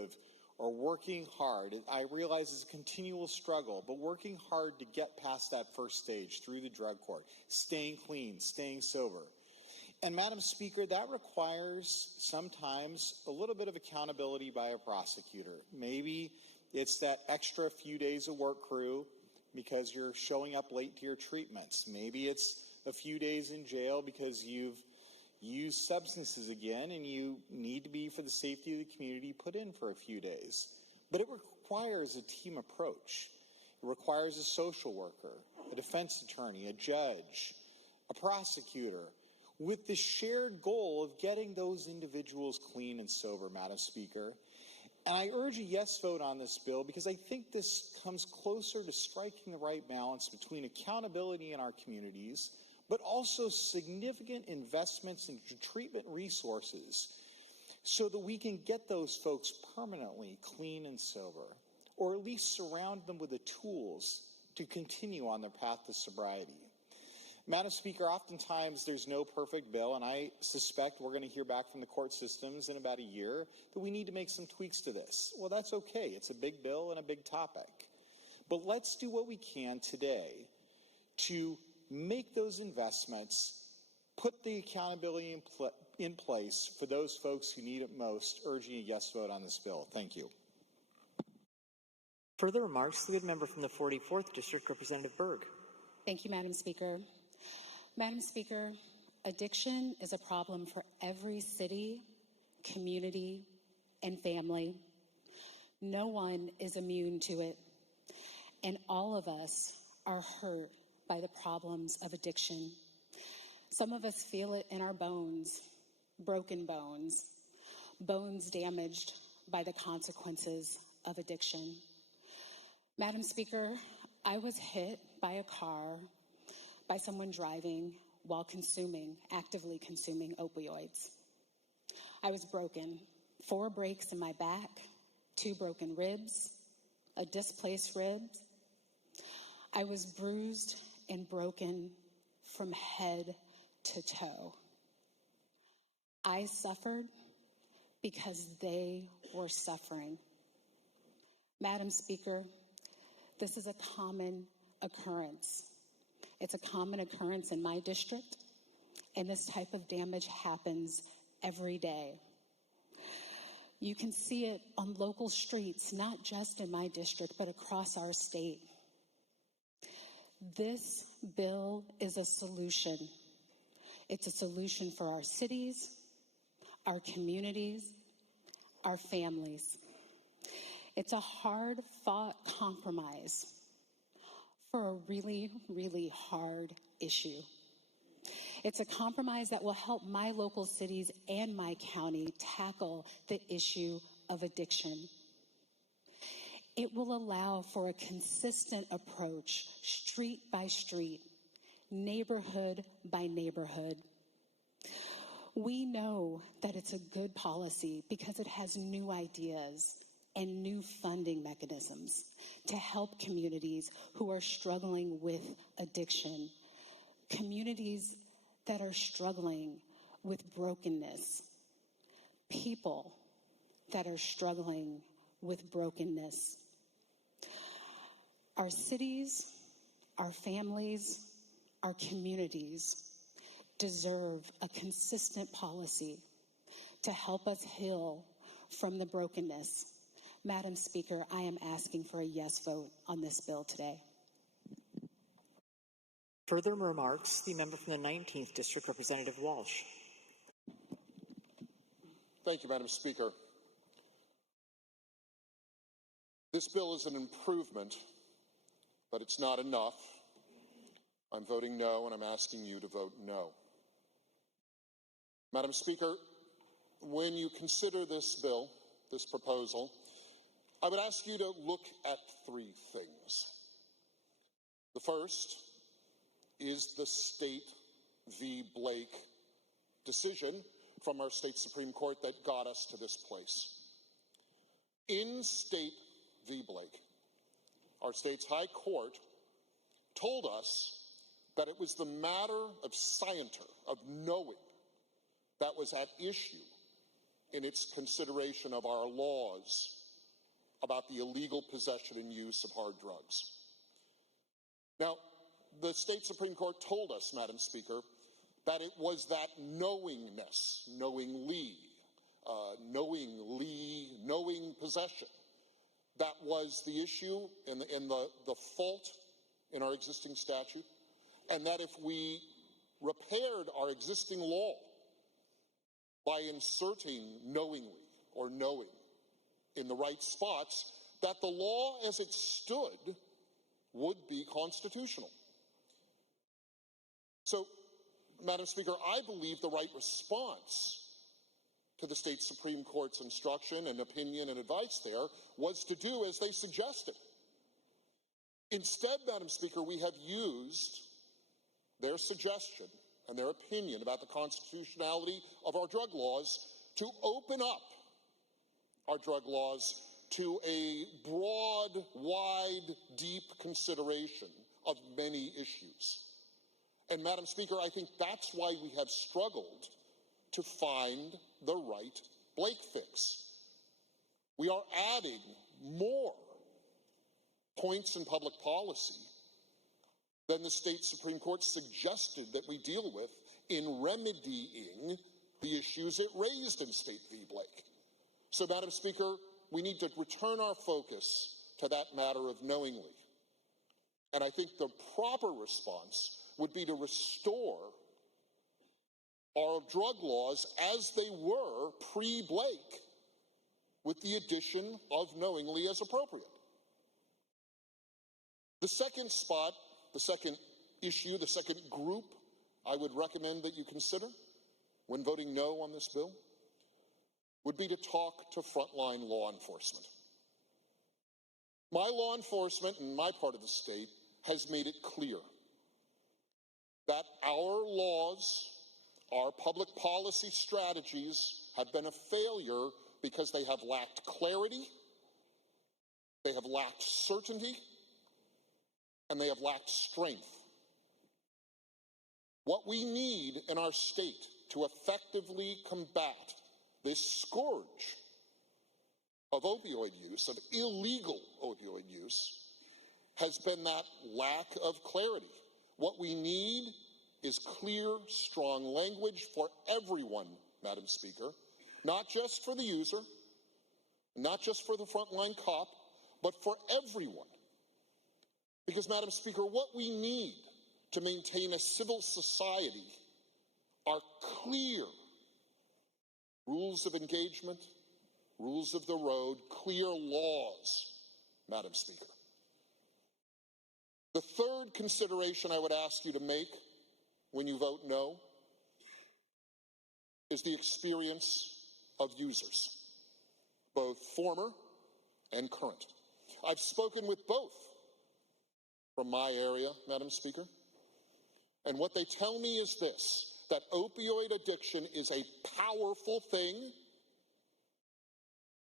are working hard. I realize it's a continual struggle, but working hard to get past that first stage through the drug court, staying clean, staying sober. And Madam Speaker, that requires sometimes a little bit of accountability by a prosecutor. Maybe it's that extra few days of work crew because you're showing up late to your treatments. Maybe it's a few days in jail because you've used substances again and you need to be, for the safety of the community, put in for a few days. But it requires a team approach. It requires a social worker, a defense attorney, a judge, a prosecutor, with the shared goal of getting those individuals clean and sober, Madam Speaker. And I urge a yes vote on this bill because I think this comes closer to striking the right balance between accountability in our communities, but also significant investments in treatment resources so that we can get those folks permanently clean and sober, or at least surround them with the tools to continue on their path to sobriety. Madam Speaker, oftentimes there's no perfect bill, and I suspect we're going to hear back from the court systems in about a year that we need to make some tweaks to this. Well, that's okay. It's a big bill and a big topic. But let's do what we can today to make those investments, put the accountability in place for those folks who need it most, urging a yes vote on this bill. Thank you. Further remarks, the good member from the 44th District, Representative Berg. Thank you, Madam Speaker. Madam Speaker, addiction is a problem for every city, community, and family. No one is immune to it, and all of us are hurt by the problems of addiction. Some of us feel it in our bones, broken bones, bones damaged by the consequences of addiction. Madam Speaker, I was hit by a car by someone driving while actively consuming opioids. I was broken, 4 breaks in my back, 2 broken ribs, a displaced rib. I was bruised and broken from head to toe. I suffered because they were suffering. Madam Speaker, this is a common occurrence. It's a common occurrence in my district, and this type of damage happens every day. You can see it on local streets, not just in my district, but across our state. This bill is a solution. It's a solution for our cities, our communities, our families. It's a hard-fought compromise for a really, really hard issue. It's a compromise that will help my local cities and my county tackle the issue of addiction. It will allow for a consistent approach, street by street, neighborhood by neighborhood. We know that it's a good policy because it has new ideas and new funding mechanisms to help communities who are struggling with addiction, communities that are struggling with brokenness, people that are struggling with brokenness. Our cities, our families, our communities deserve a consistent policy to help us heal from the brokenness. Madam Speaker, I am asking for a yes vote on this bill today. Further remarks, the member from the 19th District, Representative Walsh. Thank you, Madam Speaker. This bill is an improvement, but it's not enough. I'm voting no, and I'm asking you to vote no. Madam Speaker, when you consider this bill, this proposal, I would ask you to look at three things. The first is the State v. Blake decision from our state Supreme Court that got us to this place. In State v. Blake, our state's high court told us that it was the matter of scienter, of knowing, that was at issue in its consideration of our laws about the illegal possession and use of hard drugs. Now, the state Supreme Court told us, Madam Speaker, that it was that knowingness, knowing possession, that was the issue and the fault in our existing statute, and that if we repaired our existing law by inserting knowingly or knowing in the right spots, that the law as it stood would be constitutional. So, Madam Speaker, I believe the right response to the state Supreme Court's instruction and opinion and advice there was to do as they suggested. Instead, Madam Speaker, we have used their suggestion and their opinion about the constitutionality of our drug laws to open up our drug laws to a broad, wide, deep consideration of many issues. And Madam Speaker, I think that's why we have struggled to find the right Blake fix. We are adding more points in public policy than the state Supreme Court suggested that we deal with in remedying the issues it raised in State v. Blake. So, Madam Speaker, we need to return our focus to that matter of knowingly. And I think the proper response would be to restore our drug laws as they were pre-Blake, with the addition of knowingly as appropriate. The second spot, the second issue, the second group I would recommend that you consider when voting no on this bill would be to talk to frontline law enforcement. My law enforcement in my part of the state has made it clear that our laws, our public policy strategies have been a failure because they have lacked clarity, they have lacked certainty, and they have lacked strength. What we need in our state to effectively combat this scourge of opioid use, of illegal opioid use, has been that lack of clarity. What we need is clear, strong language for everyone, Madam Speaker, not just for the user, not just for the frontline cop, but for everyone. Because, Madam Speaker, what we need to maintain a civil society are clear rules of engagement, rules of the road, clear laws, Madam Speaker. The third consideration I would ask you to make when you vote no is the experience of users, both former and current. I've spoken with both from my area, Madam Speaker, and what they tell me is this, that opioid addiction is a powerful thing,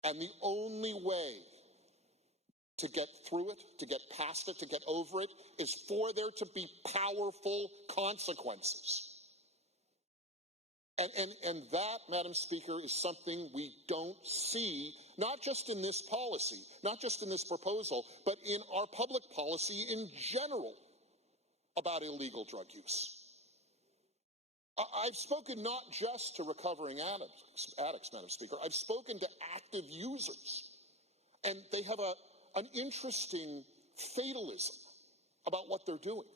and the only way to get through it, to get past it, to get over it, is for there to be powerful consequences. And that, Madam Speaker, is something we don't see, not just in this policy, not just in this proposal, but in our public policy in general about illegal drug use. I've spoken not just to recovering addicts, Madam Speaker. I've spoken to active users, and they have an interesting fatalism about what they're doing.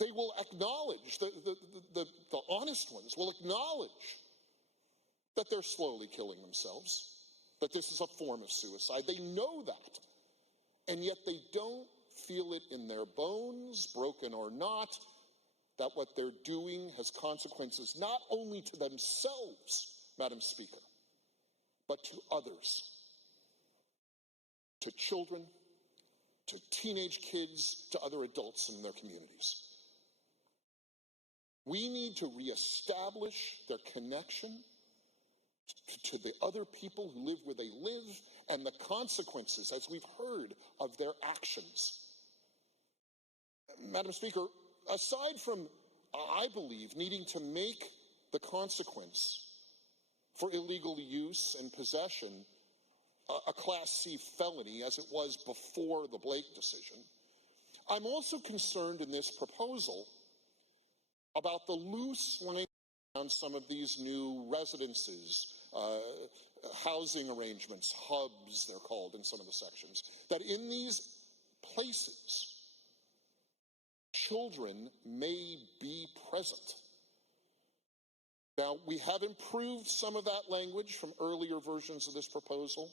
They will acknowledge, the honest ones will acknowledge that they're slowly killing themselves, that this is a form of suicide. They know that, and yet they don't feel it in their bones, broken or not, that what they're doing has consequences not only to themselves, Madam Speaker, but to others, to children, to teenage kids, to other adults in their communities. We need to reestablish their connection to the other people who live where they live and the consequences, as we've heard, of their actions. Madam Speaker, aside from, I believe, needing to make the consequence for illegal use and possession a Class C felony, as it was before the Blake decision, I'm also concerned in this proposal about the loose language around some of these new residences, housing arrangements, hubs they're called in some of the sections, that in these places, children may be present. Now, we have improved some of that language from earlier versions of this proposal.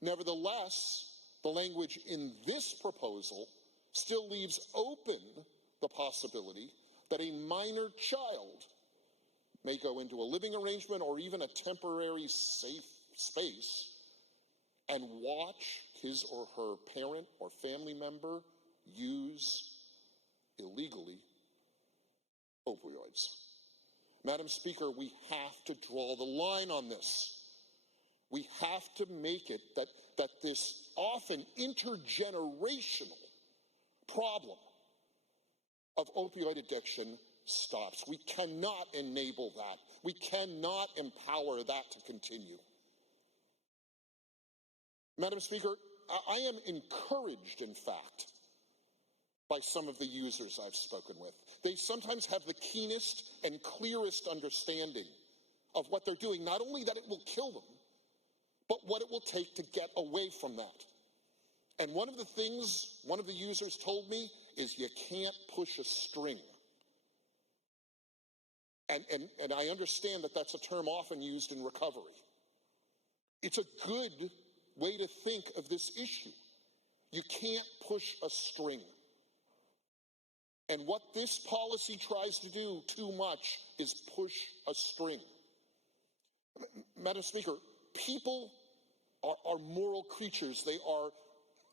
Nevertheless, the language in this proposal still leaves open the possibility that a minor child may go into a living arrangement or even a temporary safe space and watch his or her parent or family member use illegally opioids. Madam Speaker, we have to draw the line on this. We have to make it that this often intergenerational problem of opioid addiction stops. We cannot enable that. We cannot empower that to continue. Madam Speaker, I am encouraged, in fact, by some of the users I've spoken with. They sometimes have the keenest and clearest understanding of what they're doing, not only that it will kill them, but what it will take to get away from that. And one of the things one of the users told me is you can't push a string. And I understand that that's a term often used in recovery. It's a good way to think of this issue. You can't push a string. And what this policy tries to do too much is push a string. Madam Speaker, people are moral creatures. They are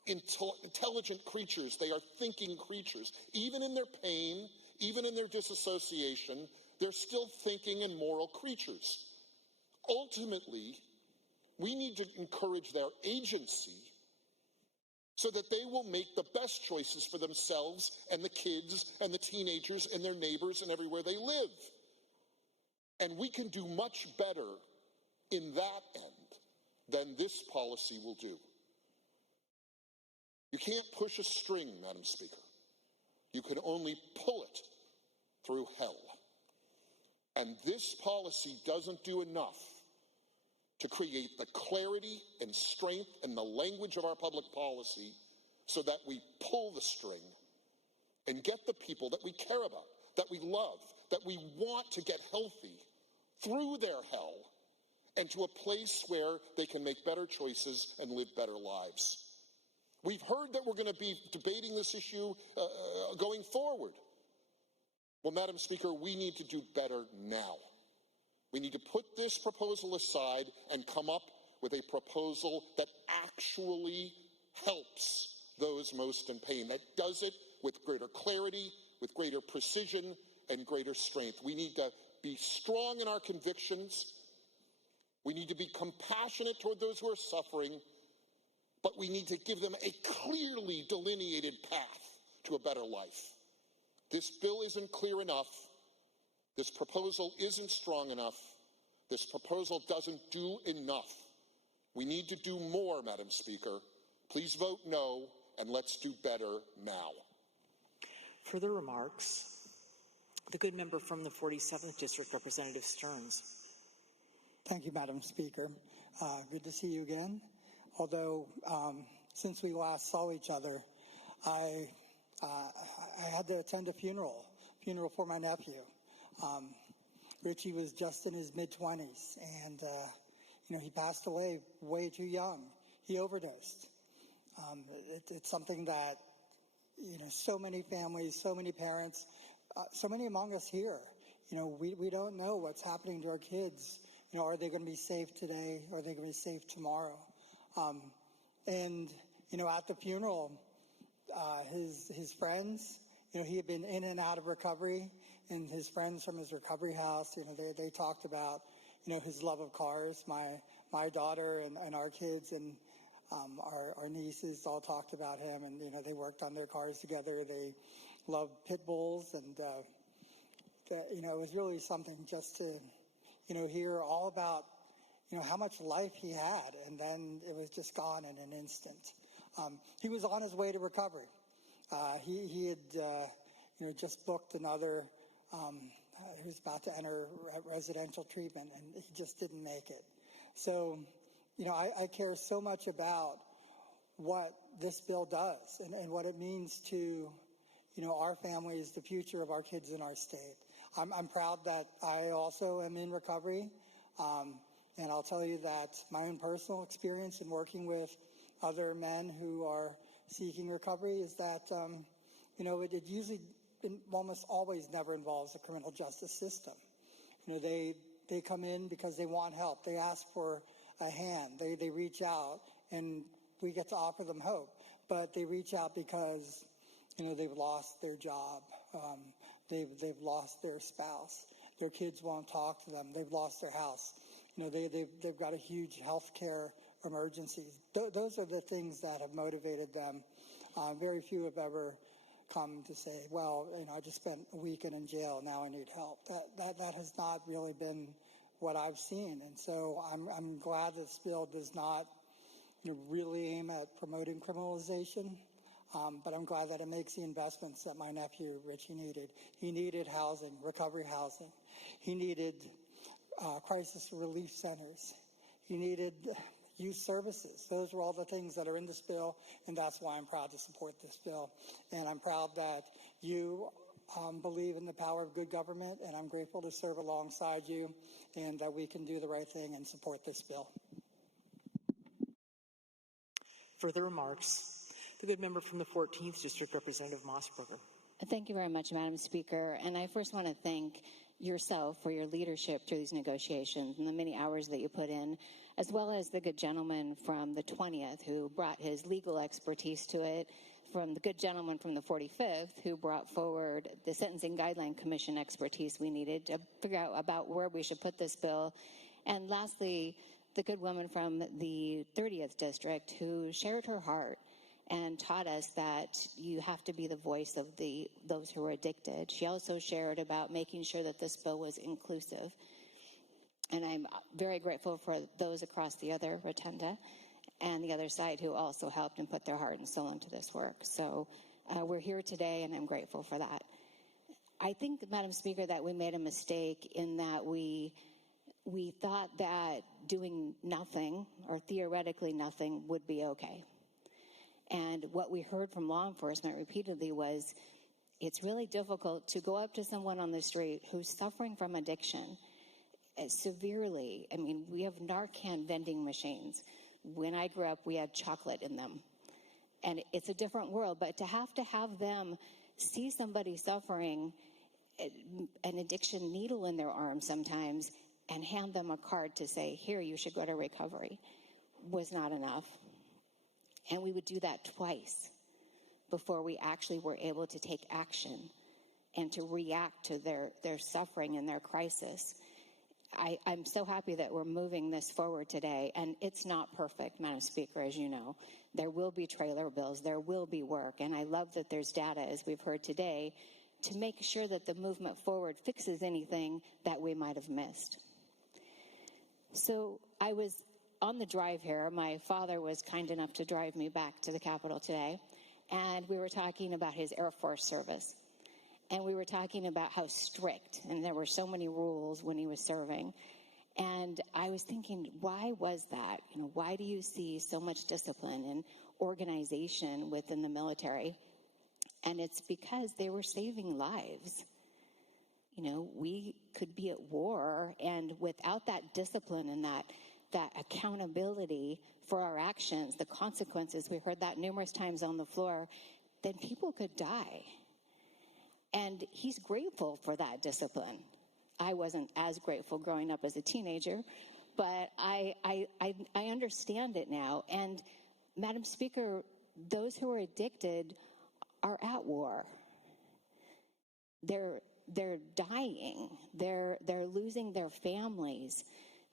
intelligent creatures. They are thinking creatures. Even in their pain, even in their disassociation, they're still thinking and moral creatures. Ultimately, we need to encourage their agency so that they will make the best choices for themselves and the kids and the teenagers and their neighbors and everywhere they live. And we can do much better in that end than this policy will do. You can't push a string, Madam Speaker. You can only pull it through hell. And this policy doesn't do enough to create the clarity and strength and the language of our public policy so that we pull the string and get the people that we care about, that we love, that we want to get healthy through their hell and to a place where they can make better choices and live better lives. We've heard that we're going to be debating this issue going forward. Well, Madam Speaker, we need to do better now. We need to put this proposal aside and come up with a proposal that actually helps those most in pain, that does it with greater clarity, with greater precision, and greater strength. We need to be strong in our convictions. We need to be compassionate toward those who are suffering, but we need to give them a clearly delineated path to a better life. This bill isn't clear enough. This proposal isn't strong enough. This proposal doesn't do enough. We need to do more, Madam Speaker. Please vote no, and let's do better now. Further remarks? The good member from the 47th District, Representative Stearns. Thank you, Madam Speaker. Good to see you again. Although, since we last saw each other, I had to attend a funeral for my nephew. Richie was just in his mid-20s, and he passed away way too young. He overdosed. It's something that so many families, so many parents, so many among us here, we don't know what's happening to our kids. Are they going to be safe today? Are they going to be safe tomorrow? And at the funeral, his friends, he had been in and out of recovery, and his friends from his recovery house, they talked about, his love of cars. My daughter and our kids and our nieces all talked about him, and they worked on their cars together. They loved pit bulls, and it was really something just to hear all about how much life he had, and then it was just gone in an instant. He was on his way to recovery. He had just booked another. He was about to enter residential treatment, and he just didn't make it. So, I care so much about what this bill does and what it means to, our families, the future of our kids in our state. I'm proud that I also am in recovery. And I'll tell you that my own personal experience in working with other men who are seeking recovery is that, it usually almost always never involves the criminal justice system. They come in because they want help. They ask for a hand. They reach out, and we get to offer them hope. But they reach out because, they've lost their job. They've lost their spouse. Their kids won't talk to them. They've lost their house. They've got a huge health care emergency. Those are the things that have motivated them. Very few have ever come to say, well, I just spent a weekend in jail. Now I need help. That has not really been what I've seen. And so I'm glad this bill does not really aim at promoting criminalization. But I'm glad that it makes the investments that my nephew Richie needed. He needed housing, recovery housing. He needed crisis relief centers. He needed youth services. Those are all the things that are in this bill, and that's why I'm proud to support this bill. And I'm proud that you believe in the power of good government, and I'm grateful to serve alongside you, and that we can do the right thing and support this bill. Further remarks? The good member from the 14th District, Representative Mossberger. Thank you very much, Madam Speaker. And I first want to thank yourself for your leadership through these negotiations and the many hours that you put in, as well as the good gentleman from the 20th who brought his legal expertise to it, from the good gentleman from the 45th who brought forward the Sentencing Guideline Commission expertise we needed to figure out about where we should put this bill. And lastly, the good woman from the 30th District who shared her heart and taught us that you have to be the voice of those who are addicted. She also shared about making sure that this bill was inclusive. And I'm very grateful for those across the other rotunda and the other side who also helped and put their heart and soul into this work. So we're here today, and I'm grateful for that. I think, Madam Speaker, that we made a mistake in that we thought that doing nothing, or theoretically nothing, would be okay. And what we heard from law enforcement repeatedly was, it's really difficult to go up to someone on the street who's suffering from addiction severely. I mean, we have Narcan vending machines. When I grew up, we had chocolate in them. And it's a different world, but to have them see somebody suffering an addiction needle in their arm sometimes and hand them a card to say, here, you should go to recovery, was not enough. And we would do that twice before we actually were able to take action and to react to their suffering and their crisis. I'm so happy that we're moving this forward today, and it's not perfect, Madam Speaker, as you know. There will be trailer bills, there will be work, and I love that there's data, as we've heard today, to make sure that the movement forward fixes anything that we might have missed. So I was on the drive here. My father was kind enough to drive me back to the Capitol today, and we were talking about his Air Force service. And we were talking about how strict, and there were so many rules when he was serving. And I was thinking, why was that? Why do you see so much discipline and organization within the military? And it's because they were saving lives. we could be at war, and without that discipline and that accountability for our actions, the consequences, we heard that numerous times on the floor, then people could die. And he's grateful for that discipline. I wasn't as grateful growing up as a teenager, but I understand it now. And Madam Speaker, those who are addicted are at war. They're dying. They're losing their families.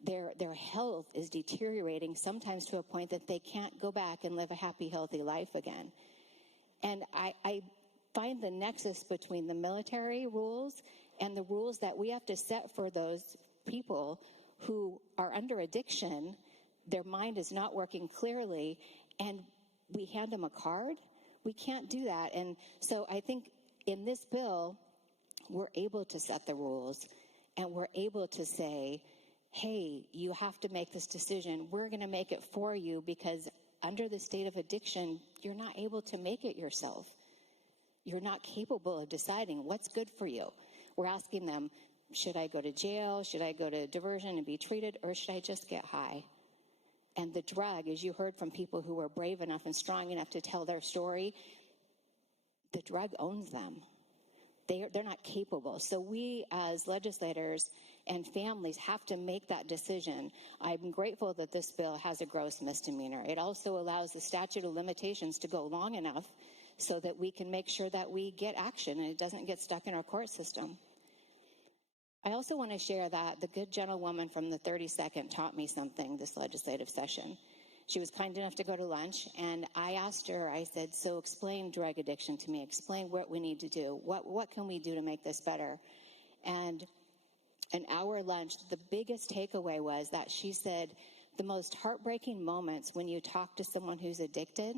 Their health is deteriorating, sometimes to a point that they can't go back and live a happy, healthy life again. And I find the nexus between the military rules and the rules that we have to set for those people who are under addiction. Their mind is not working clearly, and we hand them a card. We can't do that. And so I think in this bill, we're able to set the rules, and we're able to say, hey, you have to make this decision. We're going to make it for you, because under the state of addiction, you're not able to make it yourself. You're not capable of deciding what's good for you. We're asking them, should I go to jail? Should I go to diversion and be treated? Or should I just get high? And the drug, as you heard from people who were brave enough and strong enough to tell their story, the drug owns them. They're not capable. So we as legislators and families have to make that decision. I'm grateful that this bill has a gross misdemeanor. It also allows the statute of limitations to go long enough so that we can make sure that we get action and it doesn't get stuck in our court system. I also want to share that the good gentlewoman from the 32nd taught me something this legislative session. She was kind enough to go to lunch, and I asked her, I said, so explain drug addiction to me. Explain what we need to do. What can we do to make this better? And an hour lunch, the biggest takeaway was that she said the most heartbreaking moments when you talk to someone who's addicted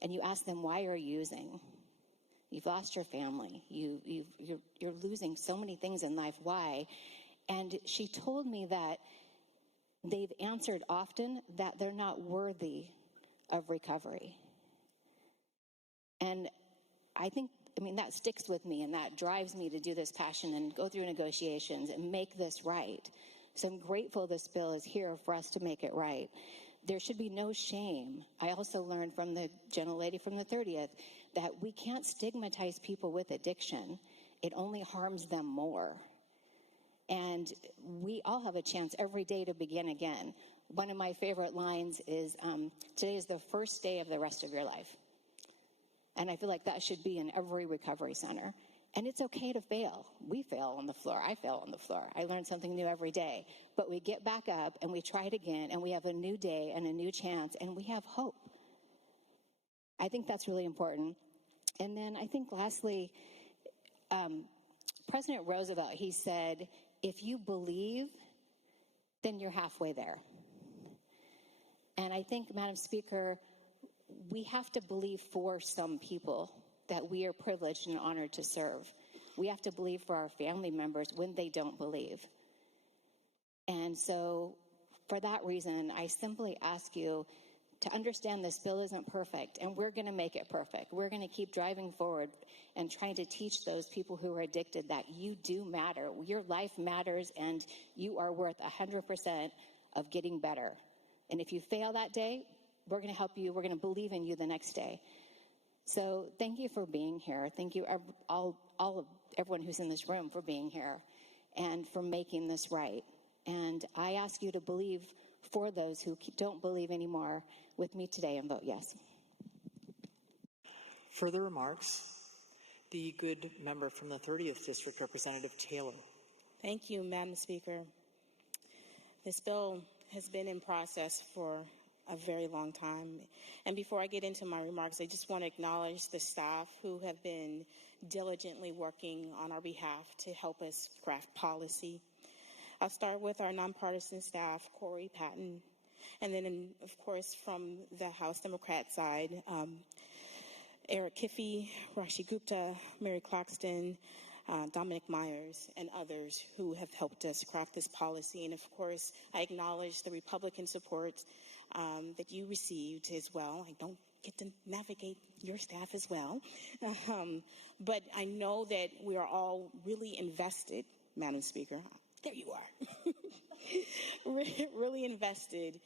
and you ask them, why are you using? You've lost your family. You're losing so many things in life. Why? And she told me that they've answered often that they're not worthy of recovery. And I mean, that sticks with me, and that drives me to do this passion and go through negotiations and make this right. So I'm grateful this bill is here for us to make it right. There should be no shame. I also learned from the gentlelady from the 30th that we can't stigmatize people with addiction. It only harms them more. And we all have a chance every day to begin again. One of my favorite lines is, today is the first day of the rest of your life. And I feel like that should be in every recovery center. And it's okay to fail. We fail on the floor. I fail on the floor. I learn something new every day. But we get back up and we try it again, and we have a new day and a new chance, and we have hope. I think that's really important. And then I think lastly, President Roosevelt, he said, if you believe, then you're halfway there. And I think, Madam Speaker, we have to believe for some people that we are privileged and honored to serve. We have to believe for our family members when they don't believe. And so for that reason, I simply ask you to understand this bill isn't perfect, and we're going to make it perfect. We're going to keep driving forward and trying to teach those people who are addicted that you do matter. Your life matters, and you are worth 100% of getting better. And if you fail that day, we're going to help you. We're going to believe in you the next day. So thank you for being here. Thank you, all of everyone who's in this room, for being here and for making this right. And I ask you to believe for those who don't believe anymore with me today and vote yes. Further remarks? The good member from the 30th District, Representative Taylor. Thank you, Madam Speaker. This bill has been in process for a very long time. And before I get into my remarks, I just want to acknowledge the staff who have been diligently working on our behalf to help us craft policy. I'll start with our nonpartisan staff, Corey Patton, and then, of course, from the House Democrat side, Eric Kiffey, Rashi Gupta, Mary Claxton, Dominic Myers, and others who have helped us craft this policy. And of course, I acknowledge the Republican support that you received as well. I don't get to navigate your staff as well. But I know that we are all really invested, Madam Speaker. There you are. Really invested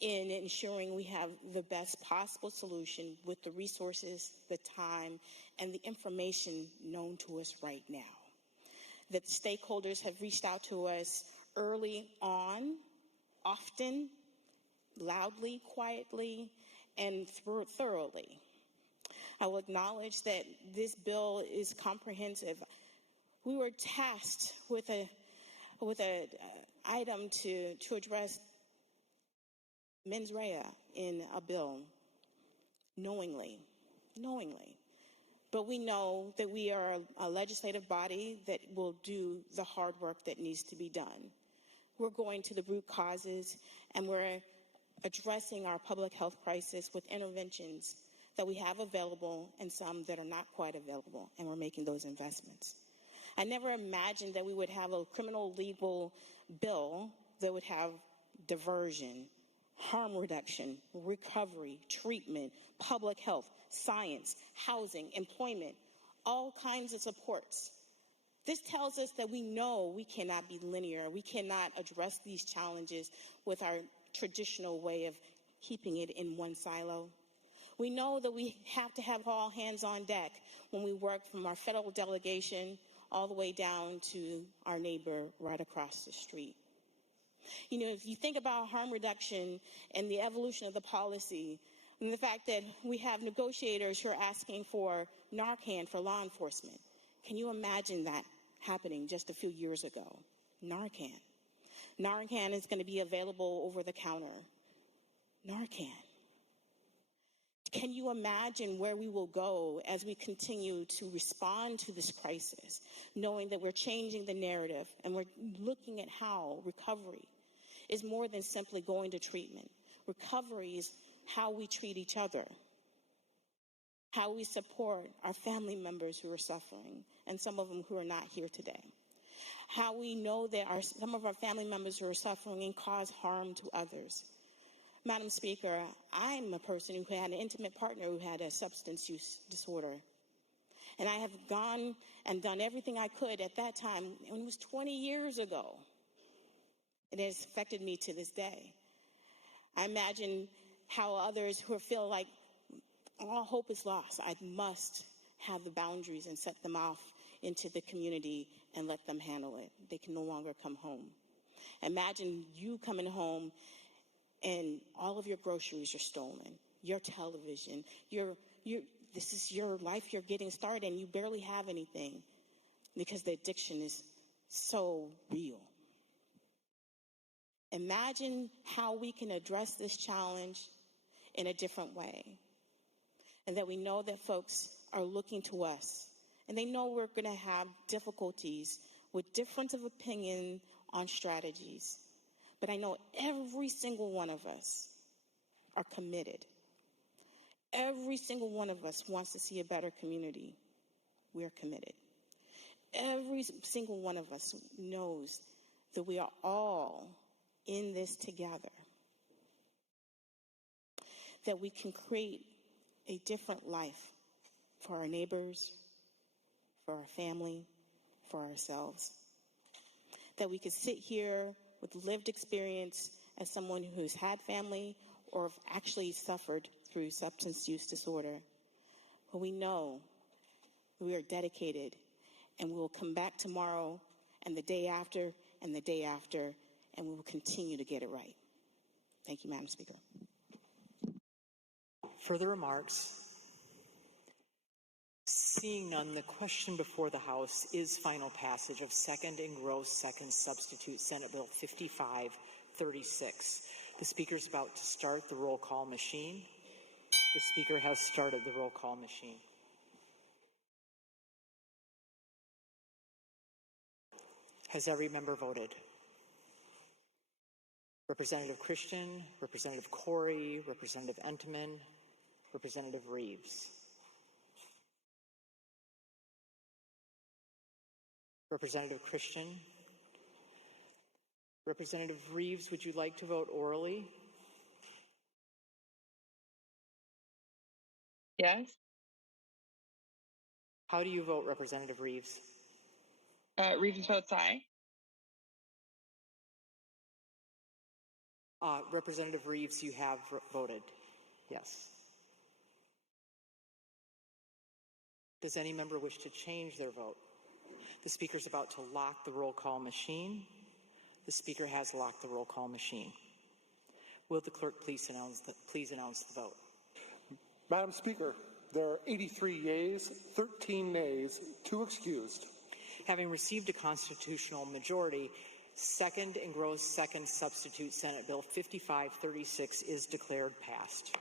in ensuring we have the best possible solution with the resources, the time, and the information known to us right now. That stakeholders have reached out to us early on, often, loudly, quietly, and thoroughly. I will acknowledge that this bill is comprehensive. We were tasked with a item to address mens rea in a bill, knowingly. But we know that we are a legislative body that will do the hard work that needs to be done. We're going to the root causes, and we're addressing our public health crisis with interventions that we have available and some that are not quite available, and we're making those investments. I never imagined that we would have a criminal legal bill that would have diversion, harm reduction, recovery, treatment, public health, science, housing, employment, all kinds of supports. This tells us that we know we cannot be linear. We cannot address these challenges with our traditional way of keeping it in one silo. We know that we have to have all hands on deck when we work from our federal delegation all the way down to our neighbor right across the street. You know, if you think about harm reduction and the evolution of the policy, and the fact that we have negotiators who are asking for Narcan for law enforcement, can you imagine that happening just a few years ago? Narcan. Narcan is going to be available over the counter. Narcan. Can you imagine where we will go as we continue to respond to this crisis, knowing that we're changing the narrative and we're looking at how recovery is more than simply going to treatment. Recovery is how we treat each other, how we support our family members who are suffering, and some of them who are not here today. How we know that some of our family members who are suffering and cause harm to others. Madam Speaker, I'm a person who had an intimate partner who had a substance use disorder. And I have gone and done everything I could at that time, and it was 20 years ago. It has affected me to this day. I imagine how others who feel like all hope is lost, I must have the boundaries and set them off into the community and let them handle it. They can no longer come home. Imagine you coming home and all of your groceries are stolen, your television, this is your life you're getting started and you barely have anything because the addiction is so real. Imagine how we can address this challenge in a different way. And that we know that folks are looking to us. And they know we're going to have difficulties with difference of opinion on strategies. But I know every single one of us are committed. Every single one of us wants to see a better community. We're committed. Every single one of us knows that we are all in this together. That we can create a different life for our neighbors, for our family, for ourselves. That we could sit here with lived experience as someone who's had family or actually suffered through substance use disorder. But we know we are dedicated and we will come back tomorrow and the day after and the day after, and we will continue to get it right. Thank you, Madam Speaker. Further remarks? Seeing none, the question before the House is final passage of second engrossed second substitute Senate Bill 5536. The Speaker is about to start the roll call machine. The Speaker has started the roll call machine. Has every member voted? Representative Christian, Representative Corey, Representative Entman, Representative Reeves. Representative Christian. Representative Reeves, would you like to vote orally? Yes. How do you vote, Representative Reeves? Reeves votes aye. Representative Reeves, you have voted yes. Does any member wish to change their vote? The Speaker is about to lock the roll call machine. The Speaker has locked the roll call machine. Will the clerk please announce the vote? Madam Speaker, there are 83 yeas, 13 nays, 2 excused. Having received a constitutional majority, second and gross second substitute Senate Bill 5536 is declared passed.